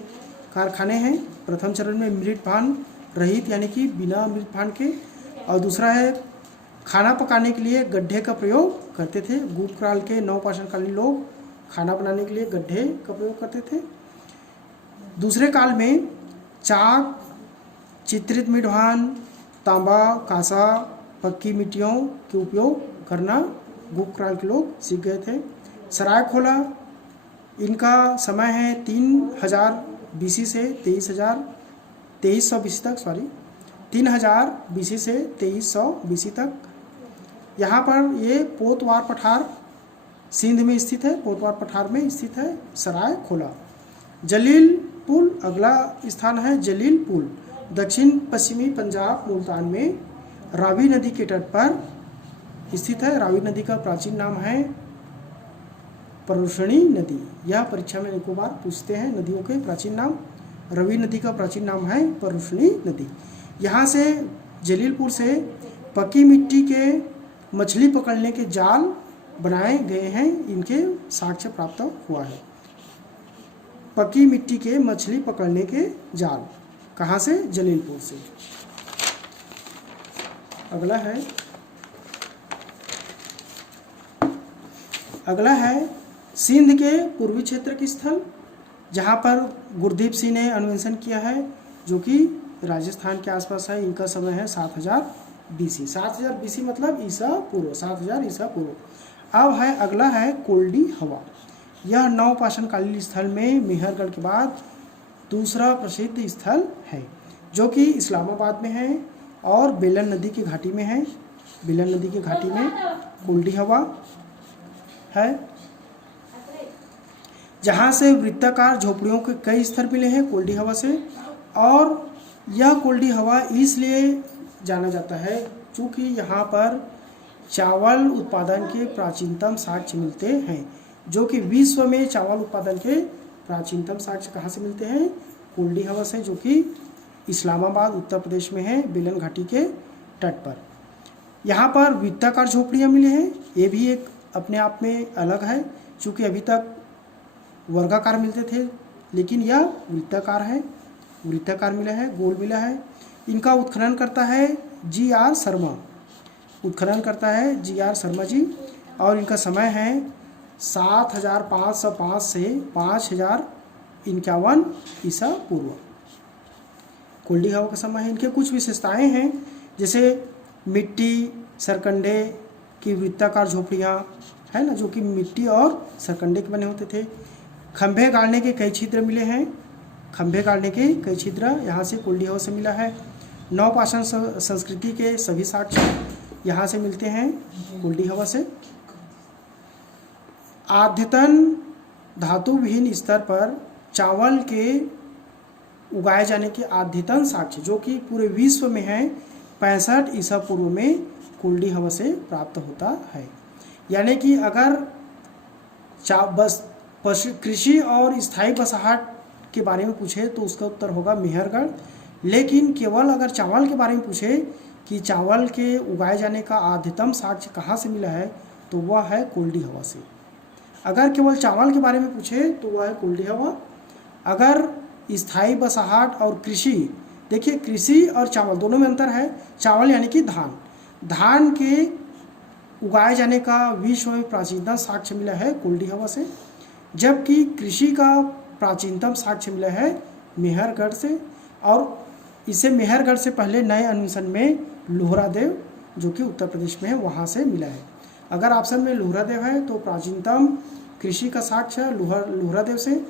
कारखाने हैं। प्रथम चरण में मृत भांड रहित यानी कि बिना मृत भांड के, और दूसरा है खाना पकाने के लिए गड्ढे का प्रयोग करते थे। गुप्त काल के नवपाषाणकालीन लोग खाना बनाने के लिए गड्ढे का प्रयोग करते थे। दूसरे काल में चाक, चित्रित मृत भांड, तांबा, कांसा, पक्की मिट्टियों के उपयोग करना गुप्त काल के लोग सीख गए थे। सरायखोला, इनका समय है 3000 BC से 2300 BC तक, 3000 BC से 2300 BC तक। यहाँ पर ये पोतवार पठार सिंध में स्थित है, पोतवार पठार में स्थित है सरायखोला। जलील पुल अगला स्थान है। जलील पुल दक्षिण पश्चिमी पंजाब मुल्तान में रावी नदी के तट पर स्थित है। रावी नदी का प्राचीन नाम है परुषणी नदी। यह परीक्षा में एक बार पूछते हैं नदियों के प्राचीन नाम। रावी नदी का प्राचीन नाम है परुषणी नदी। यहाँ से जलीलपुर से पक्की मिट्टी के मछली पकड़ने के जाल बनाए गए हैं, इनके साक्ष्य प्राप्त हुआ है। पक्की मिट्टी के मछली पकड़ने के जाल कहाँ से? जलीलपुर से। अगला है सिंध के पूर्वी क्षेत्र की स्थल, जहाँ पर गुरदीप सिंह ने अन्वेषण किया है, जो कि राजस्थान के आसपास है। इनका समय है 7000 BC। 7000 BC मतलब ईसा पूर्व, 7000 ईसा पूर्व। अब है अगला है कोल्डी हवा। यह नवपाषाणकालीन स्थल में मेहरगढ़ के बाद दूसरा प्रसिद्ध स्थल है, जो कि इस्लामाबाद में है और बेलन नदी की घाटी में है। बेलन नदी की घाटी में कोल्डी हवा है, जहाँ से वृत्ताकार झोपड़ियों के कई स्तर मिले हैं कोल्डी हवा से। और यह कोल्डी हवा इसलिए जाना जाता है क्योंकि यहाँ पर चावल उत्पादन के प्राचीनतम साक्ष्य मिलते हैं, जो कि विश्व में चावल उत्पादन के प्राचीनतम साक्ष्य कहाँ से मिलते हैं? कोल्डी हवा से, जो कि इस्लामाबाद उत्तर प्रदेश में है, बेलन घाटी के तट पर। यहाँ पर वृत्ताकार झोपड़ियाँ मिले हैं। ये भी एक अपने आप में अलग है, क्योंकि अभी तक वर्गाकार मिलते थे, लेकिन यह वृत्ताकार है। वृत्ताकार मिला है, गोल मिला है। इनका उत्खनन करता है GR शर्मा। उत्खनन करता है GR शर्मा जी, और इनका समय है 7505 से 5051 ईसा पूर्व। कोल्डी हवा का समय है। इनके कुछ विशेषताएं हैं, जैसे मिट्टी, सरकंडे की वृत्ताकार झोपड़ियाँ है ना, जो कि मिट्टी और सरकंडे के बने होते थे। खंभे गाड़ने के कई छिद्र मिले हैं। खंभे गाड़ने के कई छिद्र यहाँ से कोल्डी हवा से मिला है। नवपाषाण संस्कृति के सभी साक्ष्य यहाँ से मिलते हैं कुल्डी हवा से। आद्यतन धातु विहीन स्तर पर चावल के उगाए जाने के आद्यतन साक्ष्य जो कि पूरे विश्व में है 65 ईसा पूर्व में कुल्डी हवा से प्राप्त होता है। यानी कि अगर कृषि और स्थायी बसाहट के बारे में पूछे तो उसका उत्तर होगा मेहरगढ़। लेकिन केवल अगर चावल के बारे में पूछे कि चावल के उगाए जाने का आद्यतम साक्ष्य कहाँ से मिला है तो वह है कुल्डी हवा से। अगर केवल चावल के बारे में पूछे तो वह है कुल्डी हवा। अगर स्थायी बसाहट और कृषि, देखिए कृषि और चावल दोनों में अंतर है। चावल यानी कि धान के उगाए जाने का विश्व में प्राचीनतम साक्ष्य मिला है कुल्डी हवा से, जबकि कृषि का प्राचीनतम साक्ष्य मिला है मेहरगढ़ से। और इसे मेहरगढ़ से पहले नए अन्वेषण में लोहरादेव जो कि उत्तर प्रदेश में है वहाँ से मिला है। अगर ऑप्शन में लोहरादेव है तो प्राचीनतम कृषि का साक्ष्य लोहरादेव से,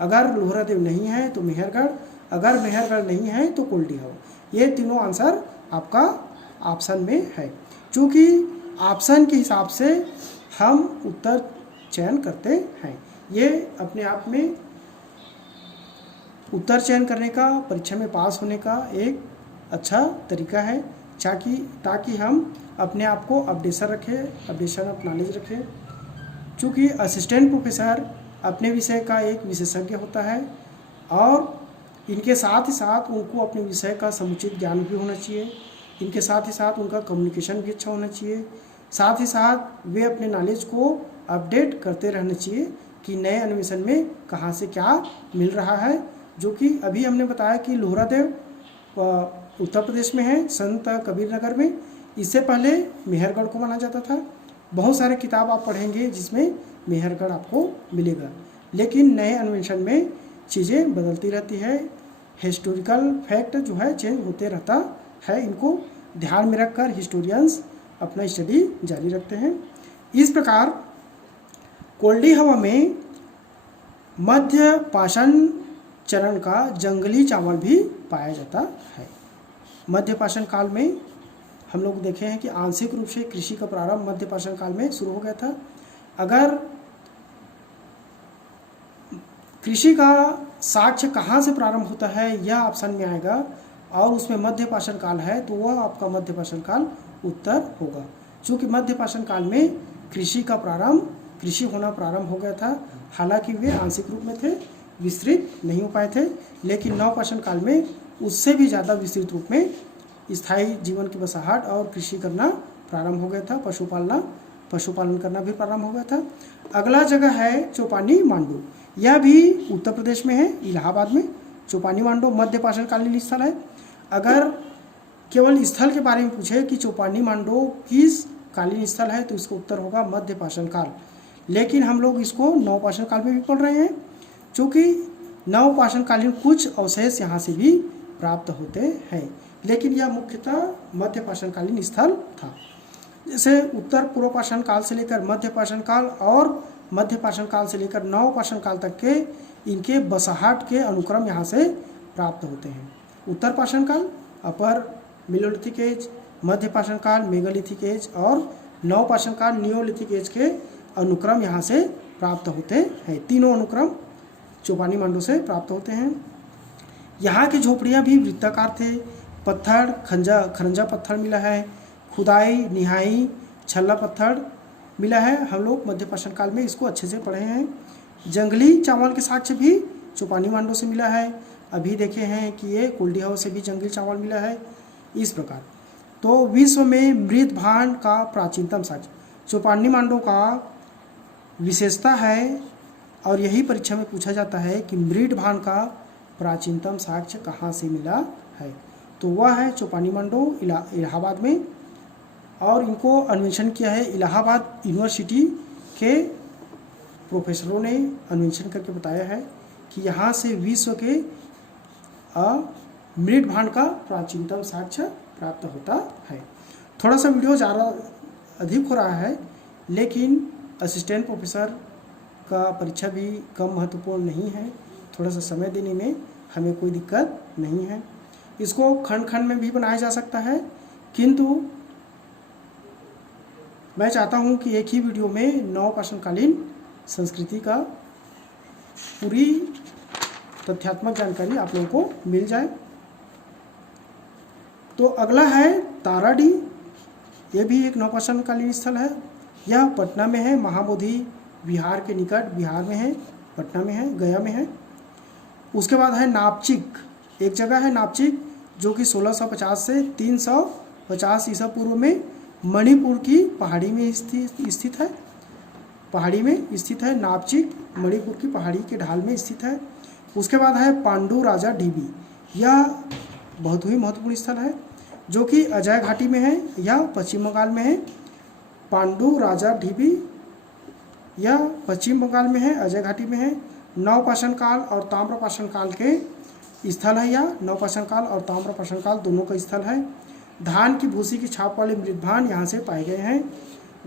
अगर लोहरादेव नहीं है तो मेहरगढ़, अगर मेहरगढ़ नहीं है तो कुल्डी हवा। ये तीनों आंसर आपका ऑप्शन में है। चूँकि ऑप्शन के हिसाब से हम उत्तर चयन करते हैं, ये अपने आप में उत्तर चयन करने का, परीक्षा में पास होने का एक अच्छा तरीका है, ताकि हम अपने आप को अपडेशन ऑफ नॉलेज रखें। चूँकि असिस्टेंट प्रोफेसर अपने विषय का एक विशेषज्ञ होता है और इनके साथ ही साथ उनको अपने विषय का समुचित ज्ञान भी होना चाहिए, इनके साथ ही साथ उनका कम्युनिकेशन भी अच्छा होना चाहिए, साथ ही साथ वे अपने नॉलेज को अपडेट करते रहना चाहिए कि नए अन्वेषण में कहाँ से क्या मिल रहा है। जो कि अभी हमने बताया कि लोहरादेव उत्तर प्रदेश में है, संत कबीर नगर में। इससे पहले मेहरगढ़ को माना जाता था। बहुत सारे किताब आप पढ़ेंगे जिसमें मेहरगढ़ आपको मिलेगा, लेकिन नए अन्वेषण में चीज़ें बदलती रहती है। हिस्टोरिकल फैक्ट जो है चेंज होते रहता है, इनको ध्यान में रखकर हिस्टोरियंस अपना स्टडी जारी रखते हैं। इस प्रकार कुल्डी हवा में मध्य पाषाण चरण का जंगली चावल भी पाया जाता है। मध्य पाषाण काल में हम लोग देखे हैं कि आंशिक रूप से कृषि का प्रारंभ मध्य पाषाण काल में शुरू हो गया था। अगर कृषि का साक्ष्य कहाँ से प्रारंभ होता है यह ऑप्शन में आएगा और उसमें मध्य पाषाण काल है तो वह आपका मध्य पाषाण काल उत्तर होगा। क्योंकि मध्य पाषाण काल में कृषि होना प्रारंभ हो गया था। हालांकि वे आंशिक रूप में थे, विस्तृत नहीं हो पाए थे, लेकिन नवपाषाण काल में उससे भी ज़्यादा विस्तृत रूप में स्थायी जीवन की बसाहट और कृषि करना प्रारंभ हो गया था। पशुपालन करना भी प्रारंभ हो गया था। अगला जगह है चौपानी मांडू, यह भी उत्तर प्रदेश में है, इलाहाबाद में। चौपानी मांडू मध्य पाषाण कालीन स्थल है। अगर केवल स्थल के बारे में पूछे कि चौपानी मांडू किस कालीन स्थल है तो इसका उत्तर होगा मध्य पाषाण काल। लेकिन हम लोग इसको नवपाषाण काल में भी पढ़ रहे हैं, क्योंकि नवपाषाण कालीन कुछ अवशेष यहाँ से भी प्राप्त होते हैं, लेकिन यह मुख्यतः मध्य पाषाण कालीन स्थल था। जैसे उत्तर पूर्व पाषाण काल से लेकर मध्य पाषाण काल और मध्य पाषाण काल से लेकर नवपाषाण काल तक के इनके बसाहट के अनुक्रम यहाँ से प्राप्त होते हैं। उत्तर पाषाण काल अपर मेलोलिथिक एज, मध्य पाषाण काल मेगालिथिक एज और नवपाषाण काल नियोलिथिक एज के अनुक्रम यहाँ से प्राप्त होते हैं। तीनों अनुक्रम चौपानी मांडू से प्राप्त होते हैं। यहाँ की झोपड़ियाँ भी वृत्ताकार थे। पत्थर खरंजा पत्थर मिला है, खुदाई निहाई छल्ला पत्थर मिला है। हम लोग मध्य पाषाण काल में इसको अच्छे से पढ़े हैं। जंगली चावल के साक्ष्य भी चौपानी मांडू से मिला है। अभी देखे हैं कि ये कुल्डी हवा से भी जंगली चावल मिला है। इस प्रकार तो विश्व में मृत भांड का प्राचीनतम साक्ष्य चौपानी मांडू का विशेषता है और यही परीक्षा में पूछा जाता है कि मृत भांड का प्राचीनतम साक्ष्य कहाँ से मिला है, तो वह है चौपानी मांडू इलाहाबाद में। और इनको अन्वेषण किया है इलाहाबाद यूनिवर्सिटी के प्रोफेसरों ने अन्वेषण करके बताया है कि यहाँ से विश्व के मृत भांड का प्राचीनतम साक्ष्य प्राप्त होता है। थोड़ा सा वीडियो ज़्यादा अधिक हो रहा है, लेकिन असिस्टेंट प्रोफेसर का परीक्षा भी कम महत्वपूर्ण नहीं है। थोड़ा सा समय देने में हमें कोई दिक्कत नहीं है। इसको खंड खंड में भी बनाया जा सकता है, किंतु मैं चाहता हूँ कि एक ही वीडियो में नवपाषाणकालीन संस्कृति का पूरी तथ्यात्मक जानकारी आप लोगों को मिल जाए। तो अगला है ताराडी, ये भी एक नवपाषाणकालीन स्थल है। यह पटना में है, महाबोधि विहार के निकट बिहार में है, पटना में है, गया में है। उसके बाद है नापचिक, एक जगह है नापचिक जो कि 1650 से 350 ईसा पूर्व में मणिपुर की पहाड़ी में स्थित है। पहाड़ी में स्थित है नापचिक, मणिपुर की पहाड़ी के ढाल में स्थित है। उसके बाद है पांडु राजा ढीबी, यह बहुत ही महत्वपूर्ण स्थल है जो कि अजय घाटी में है, यह पश्चिम बंगाल में है। पांडु राजा ढीबी यह पश्चिम बंगाल में है, अजय घाटी में है। नवपाषाण काल और ताम्रपाषाण काल के स्थल है, यह नवपाषाण काल और ताम्रपाषाण काल दोनों का स्थल है। धान की भूसी की छाप वाले मृतभांड यहाँ से पाए गए हैं।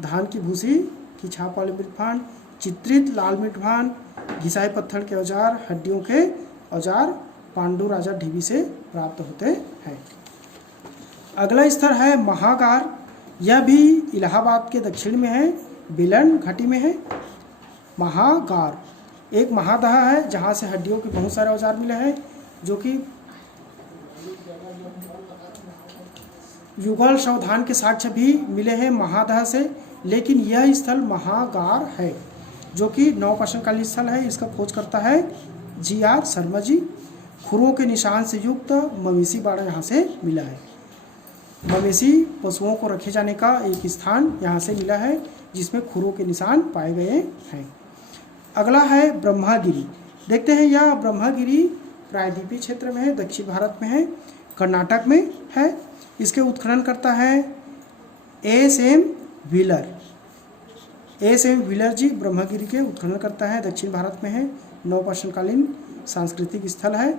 धान की भूसी की छाप वाले मृतभांड, चित्रित लाल मृतभांड, घिसाई पत्थर के औजार, हड्डियों के औजार पांडु राजा ढीबी से प्राप्त होते हैं। अगला स्थल है महागार, यह भी इलाहाबाद के दक्षिण में है, बिलन घाटी में है। महागार एक महादह है जहाँ से हड्डियों के बहुत सारे औजार मिले हैं, जो कि युगल सावधान के साक्ष्य भी मिले हैं महादह से। लेकिन यह स्थल महागार है जो कि नवपाषाणकालीन स्थल है। इसका खोज करता है GR शर्मा जी। खुरों के निशान से युक्त मवेशी बाड़ा यहाँ से मिला है। मवेशी पशुओं को रखे जाने का एक स्थान यहाँ से मिला है जिसमें खुरों के निशान पाए गए हैं। अगला है ब्रह्मागिरी, देखते हैं यह ब्रह्मागिरी प्रायद्वीपीय क्षेत्र में है, दक्षिण भारत में है, कर्नाटक में है। इसके उत्खनन करता है SM व्हीलर। SM व्हीलर जी ब्रह्मागिरी के उत्खनन करता है, दक्षिण भारत में है, नवपाषाणकालीन सांस्कृतिक स्थल है।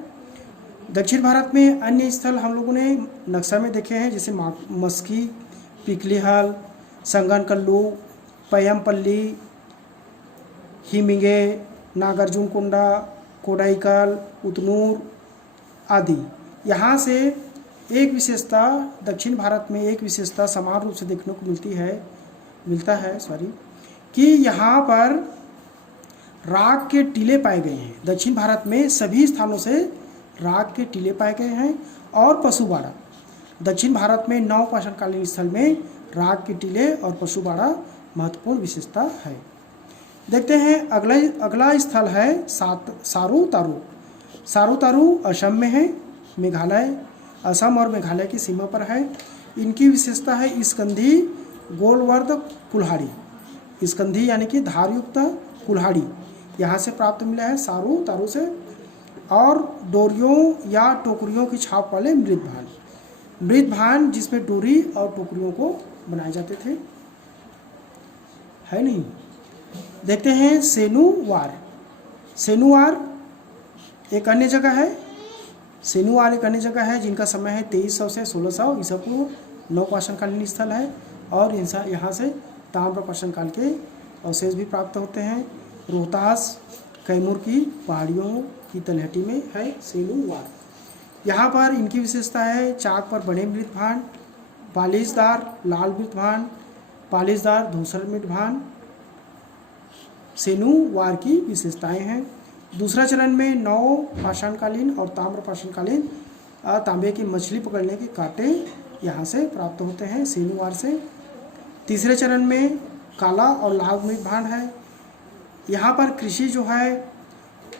दक्षिण भारत में अन्य स्थल हम लोगों ने नक्शा में देखे हैं, जैसे मस्की, पिकलीहल, संगनकल्लू, पय्यमपल्ली, हिमिंगे, नागार्जुनकोंडा, कोडाइकल, उतनूर आदि। यहाँ से एक विशेषता दक्षिण भारत में एक विशेषता समान रूप से देखने को मिलता है कि यहाँ पर राग के टीले पाए गए हैं। दक्षिण भारत में सभी स्थानों से राग के टीले पाए गए हैं और पशुबाड़ा। दक्षिण भारत में नवपाषाणकालीन स्थल में राग के टीले और पशुबाड़ा महत्वपूर्ण विशेषता है। देखते हैं अगला स्थल है सारूतारू। सारूतारू असम में है, मेघालय, असम और मेघालय की सीमा पर है। इनकी विशेषता है स्कंधी गोलवर्ध कुल्हाड़ी। स्कंधी यानी कि धारयुक्त कुल्हाड़ी यहाँ से प्राप्त मिला है सारूतारू से। और डोरियों या टोकरियों की छाप वाले मृतभांड जिसमें डोरी और टोकरियों को बनाए जाते थे, है नहीं। देखते हैं सेनुवार। सेनुवार एक अन्य जगह है। सेनुवार एक अन्य जगह है जिनका समय है 2300 से 1600 ईसा पूर्व। नवपाषाणकालीन स्थल है और यहाँ से ताम्रपाषाण काल के अवशेष भी प्राप्त होते हैं। रोहतास कैमूर की पहाड़ियों की तलहटी में है सेनुवार। यहाँ पर इनकी विशेषता है चाक पर बड़े मृतभांड, पालिशदार लाल मृतभांड, पालिशदार धूसर मृतभांड सेनुवार की विशेषताएं हैं। दूसरा चरण में नवपाषाणकालीन और ताम्रपाषाणकालीन तांबे की मछली पकड़ने के कांटे यहाँ से प्राप्त होते हैं सेनुवार से। तीसरे चरण में काला और लाल मृतभांड है। यहाँ पर कृषि जो है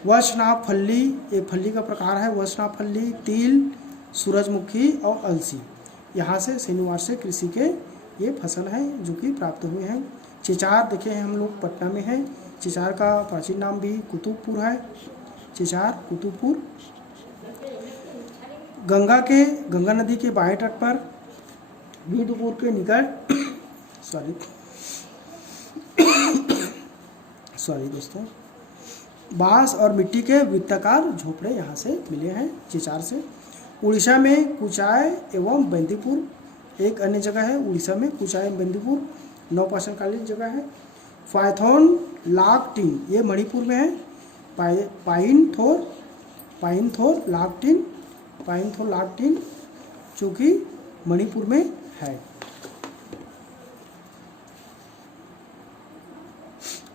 वशनाभ फल्ली, एक फल्ली का प्रकार है वशनाभ फल्ली, तिल, सूरजमुखी और अलसी, यहाँ से सेनुवार से कृषि के ये फसल हैं जो कि प्राप्त हुए हैं। चिचार देखे हैं हम लोग, पटना में है। चिचार का प्राचीन नाम भी कुतुबपुर है। चिचार कुतुबपुर गंगा नदी के बाएं तट पर वीरपुर के निकट सॉरी दोस्तों, बांस और मिट्टी के वृत्ताकार झोपड़े यहाँ से मिले हैं चिचार से। उड़ीसा में कुचाय एवं बंदीपुर एक अन्य जगह है। उड़ीसा में कुचाय एवं बंदीपुर नवपाषाणकालीन जगह है। फायथोन लाकटिन ये मणिपुर में है। पाइन थोर लाकटिन पाइनथोलाटिन, जो कि मणिपुर में है।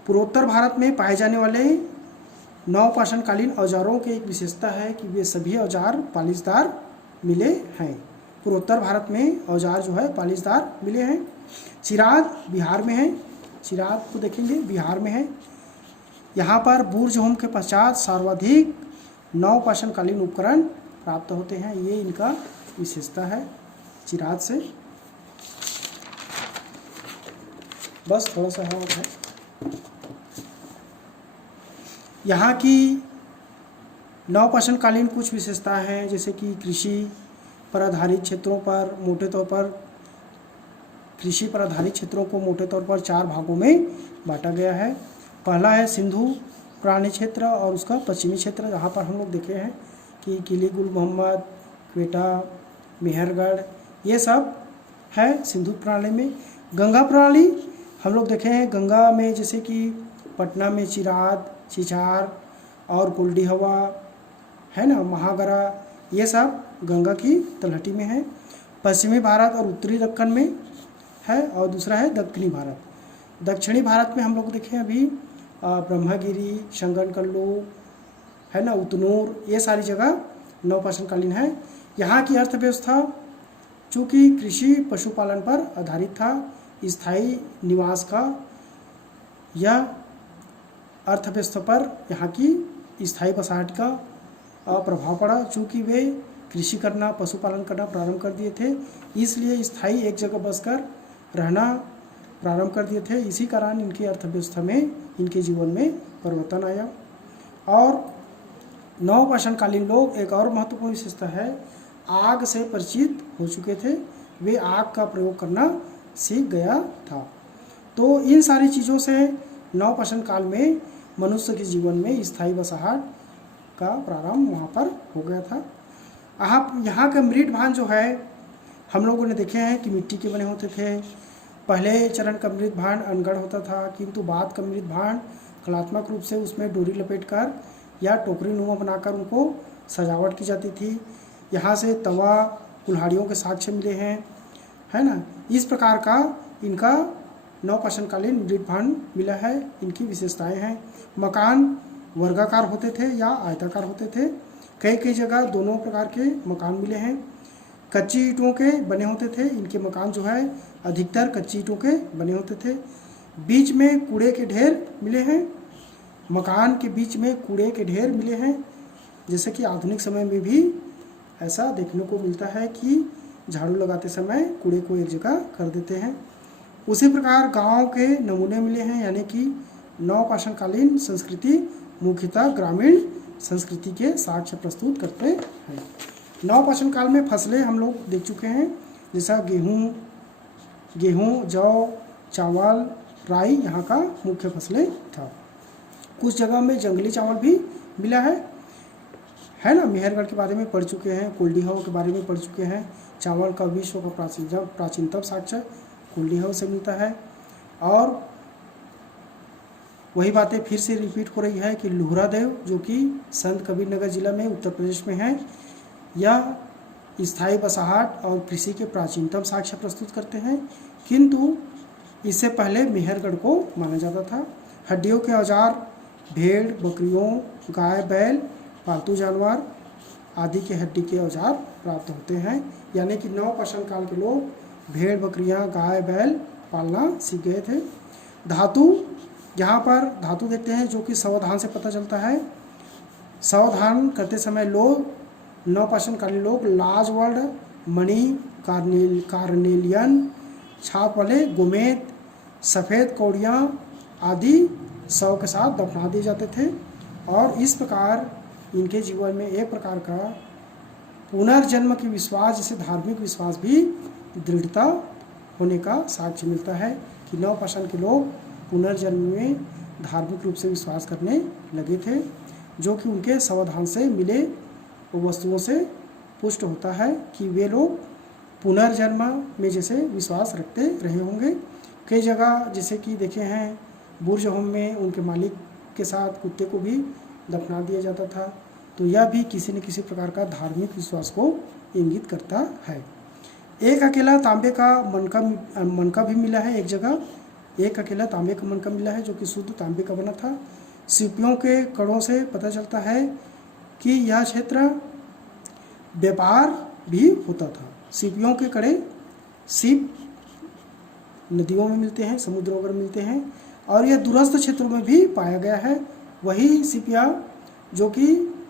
पूर्वोत्तर भारत में पाए जाने वाले नवपाषाणकालीन औजारों की एक विशेषता है कि वे सभी औजार पालिशदार मिले हैं। पूर्वोत्तर भारत में औजार जो है पालिशदार मिले हैं। चिराग बिहार में है, चिराग को देखेंगे बिहार में है। यहाँ पर बुर्जहोम के पश्चात सर्वाधिक नवपाषाणकालीन उपकरण प्राप्त होते हैं, ये इनका विशेषता है चिराग से। बस थोड़ा सा और है। यहाँ की नवपाषाणकालीन कुछ विशेषताएं हैं, जैसे कि कृषि पर आधारित क्षेत्रों पर मोटे तौर पर कृषि पर आधारित क्षेत्रों को मोटे तौर पर 4 भागों में बांटा गया है। पहला है सिंधु प्रणाली क्षेत्र और उसका पश्चिमी क्षेत्र, जहाँ पर हम लोग देखे हैं कि किली गुल मोहम्मद, क्वेटा, मेहरगढ़, ये सब है सिंधु प्रणाली में। गंगा प्रणाली हम लोग देखे हैं, गंगा में जैसे कि पटना में चिराद, चिचार और कुल्डी हवा है ना, महागरा, ये सब गंगा की तलहटी में है। पश्चिमी भारत और उत्तरी दक्कन में है, और दूसरा है दक्षिणी भारत। दक्षिणी भारत में हम लोग देखें अभी ब्रह्मगिरी, शंगनकल्लू है ना, उतनूर, ये सारी जगह नवपाषाणकालीन है। यहाँ की अर्थव्यवस्था चूँकि कृषि पशुपालन पर आधारित था, स्थायी निवास का यह अर्थव्यवस्था पर यहाँ की स्थायी बसाहट का प्रभाव पड़ा। चूँकि वे कृषि करना, पशुपालन करना प्रारंभ कर दिए थे, इसलिए स्थायी एक जगह बसकर रहना प्रारंभ कर दिए थे। इसी कारण इनकी अर्थव्यवस्था में, इनके जीवन में परिवर्तन आया। और नवपाषाणकालीन लोग एक और महत्वपूर्ण विशेषता है, आग से परिचित हो चुके थे, वे आग का प्रयोग करना सीख गया था। तो इन सारी चीज़ों से नवपाषाण काल में मनुष्य के जीवन में स्थायी बसाहट का प्रारंभ वहाँ पर हो गया था। यहाँ के मृत भांड जो है हम लोगों ने देखे हैं कि मिट्टी के बने होते थे। पहले चरण का मृत भांड अनगढ़ होता था, किंतु बाद का मृत भांड कलात्मक रूप से उसमें डोरी लपेटकर या टोकरी नुमा बनाकर उनको सजावट की जाती थी। यहाँ से तवा, कुल्हाड़ियों के साक्ष्य मिले हैं, है ना। इस प्रकार का इनका नवपाषाणकालीन मृत भांड मिला है। इनकी विशेषताएं हैं, मकान वर्गाकार होते थे या आयताकार होते थे। कई कई जगह दोनों प्रकार के मकान मिले हैं। कच्ची ईंटों के बने होते थे, इनके मकान जो है अधिकतर कच्ची ईंटों के बने होते थे। बीच में कूड़े के ढेर मिले हैं, मकान के बीच में कूड़े के ढेर मिले हैं, जैसे कि आधुनिक समय में भी ऐसा देखने को मिलता है कि झाड़ू लगाते समय कूड़े को एक जगह कर देते हैं। उसी प्रकार गांव के नमूने मिले हैं, यानी कि नवपाषाणकालीन संस्कृति मुख्यतः ग्रामीण संस्कृति के साक्ष्य प्रस्तुत करते हैं। नवपाषाण काल में फसलें हम लोग देख चुके हैं, जैसा गेहूँ, जौ, चावल, राई यहाँ का मुख्य फसलें था। कुछ जगह में जंगली चावल भी मिला है ना। मेहरगढ़ के बारे में पढ़ चुके हैं, कुल्डी हवा के बारे में पढ़ चुके हैं। चावल का विश्व का प्राचीनतम साक्ष्य कुल्डी हवा से मिलता है। और वही बातें फिर से रिपीट हो रही है कि लुहरा देव, जो कि संत कबीरनगर जिला में उत्तर प्रदेश में है, यह स्थायी बसाहट और कृषि के प्राचीनतम साक्ष्य प्रस्तुत करते हैं, किंतु इससे पहले मेहरगढ़ को माना जाता था। हड्डियों के औजार भेड़, बकरियों, गाय, बैल, पालतू जानवर आदि के हड्डी के औजार प्राप्त होते हैं, यानी कि नवपाषाण काल के लोग भेड़, बकरियां, गाय, बैल पालना सीख गए थे। धातु, यहाँ पर धातु देखते हैं जो कि सावधान से पता चलता है। सावधान करते समय लोग, नवपाषाण कालीन लोग लाजवर्ण, मणि, कार्नेलियन, छाप वाले गोमेद, सफ़ेद कौड़ियाँ आदि शव के साथ दफना दिए जाते थे। और इस प्रकार इनके जीवन में एक प्रकार का पुनर्जन्म की विश्वास, जैसे धार्मिक विश्वास भी दृढ़ता होने का साक्ष्य मिलता है कि नवपाषाण के लोग पुनर्जन्म में धार्मिक रूप से विश्वास करने लगे थे, जो कि उनके सावधान से मिले वस्तुओं से पुष्ट होता है कि वे लोग पुनर्जन्म में जैसे विश्वास रखते रहे होंगे। कई जगह जैसे कि देखे हैं बुर्जहोम में उनके मालिक के साथ कुत्ते को भी दफना दिया जाता था। तो यह भी किसी न किसी प्रकार का धार्मिक विश्वास को इंगित करता है। एक अकेला तांबे का मनका भी मिला है एक जगह, एक अकेला तांबे का मनका मिला है जो कि शुद्ध तांबे का बना था। सीपियों के कड़ों से पता चलता है कि यह क्षेत्र व्यापार भी होता था। सीपियों के कड़े सीप नदियों में मिलते हैं, समुद्र वगैरह मिलते हैं, और यह दूरस्थ क्षेत्रों में भी पाया गया है। वही सीपिया जो कि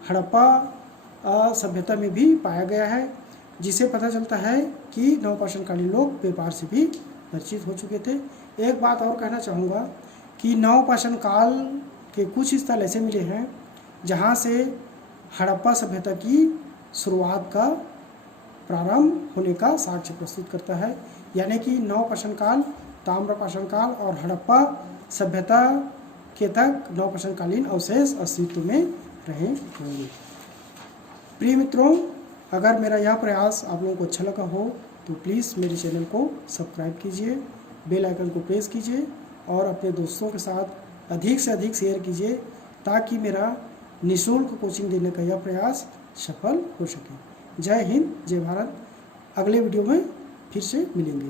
हड़प्पा सभ्यता में भी पाया गया है, जिसे पता चलता है कि नवपाषाणकालीन लोग व्यापार से भी परिचित हो चुके थे। एक बात और कहना चाहूँगा कि नवपाषाण काल के कुछ स्थल ऐसे मिले हैं जहाँ से हड़प्पा सभ्यता की शुरुआत का प्रारंभ होने का साक्ष्य प्रस्तुत करता है, यानी कि नवपाषाण काल, ताम्रपाषाण काल और हड़प्पा सभ्यता के तक नवपाषाणकालीन अवशेष अस्तित्व में रहे होंगे। प्रिय मित्रों, अगर मेरा यह प्रयास आप लोगों को अच्छा लगा हो तो प्लीज़ मेरे चैनल को सब्सक्राइब कीजिए, बेल आइकन को प्रेस कीजिए और अपने दोस्तों के साथ अधिक से अधिक शेयर कीजिए ताकि मेरा निःशुल्क कोचिंग देने का यह प्रयास सफल हो सके। जय हिंद, जय भारत। अगले वीडियो में फिर से मिलेंगे।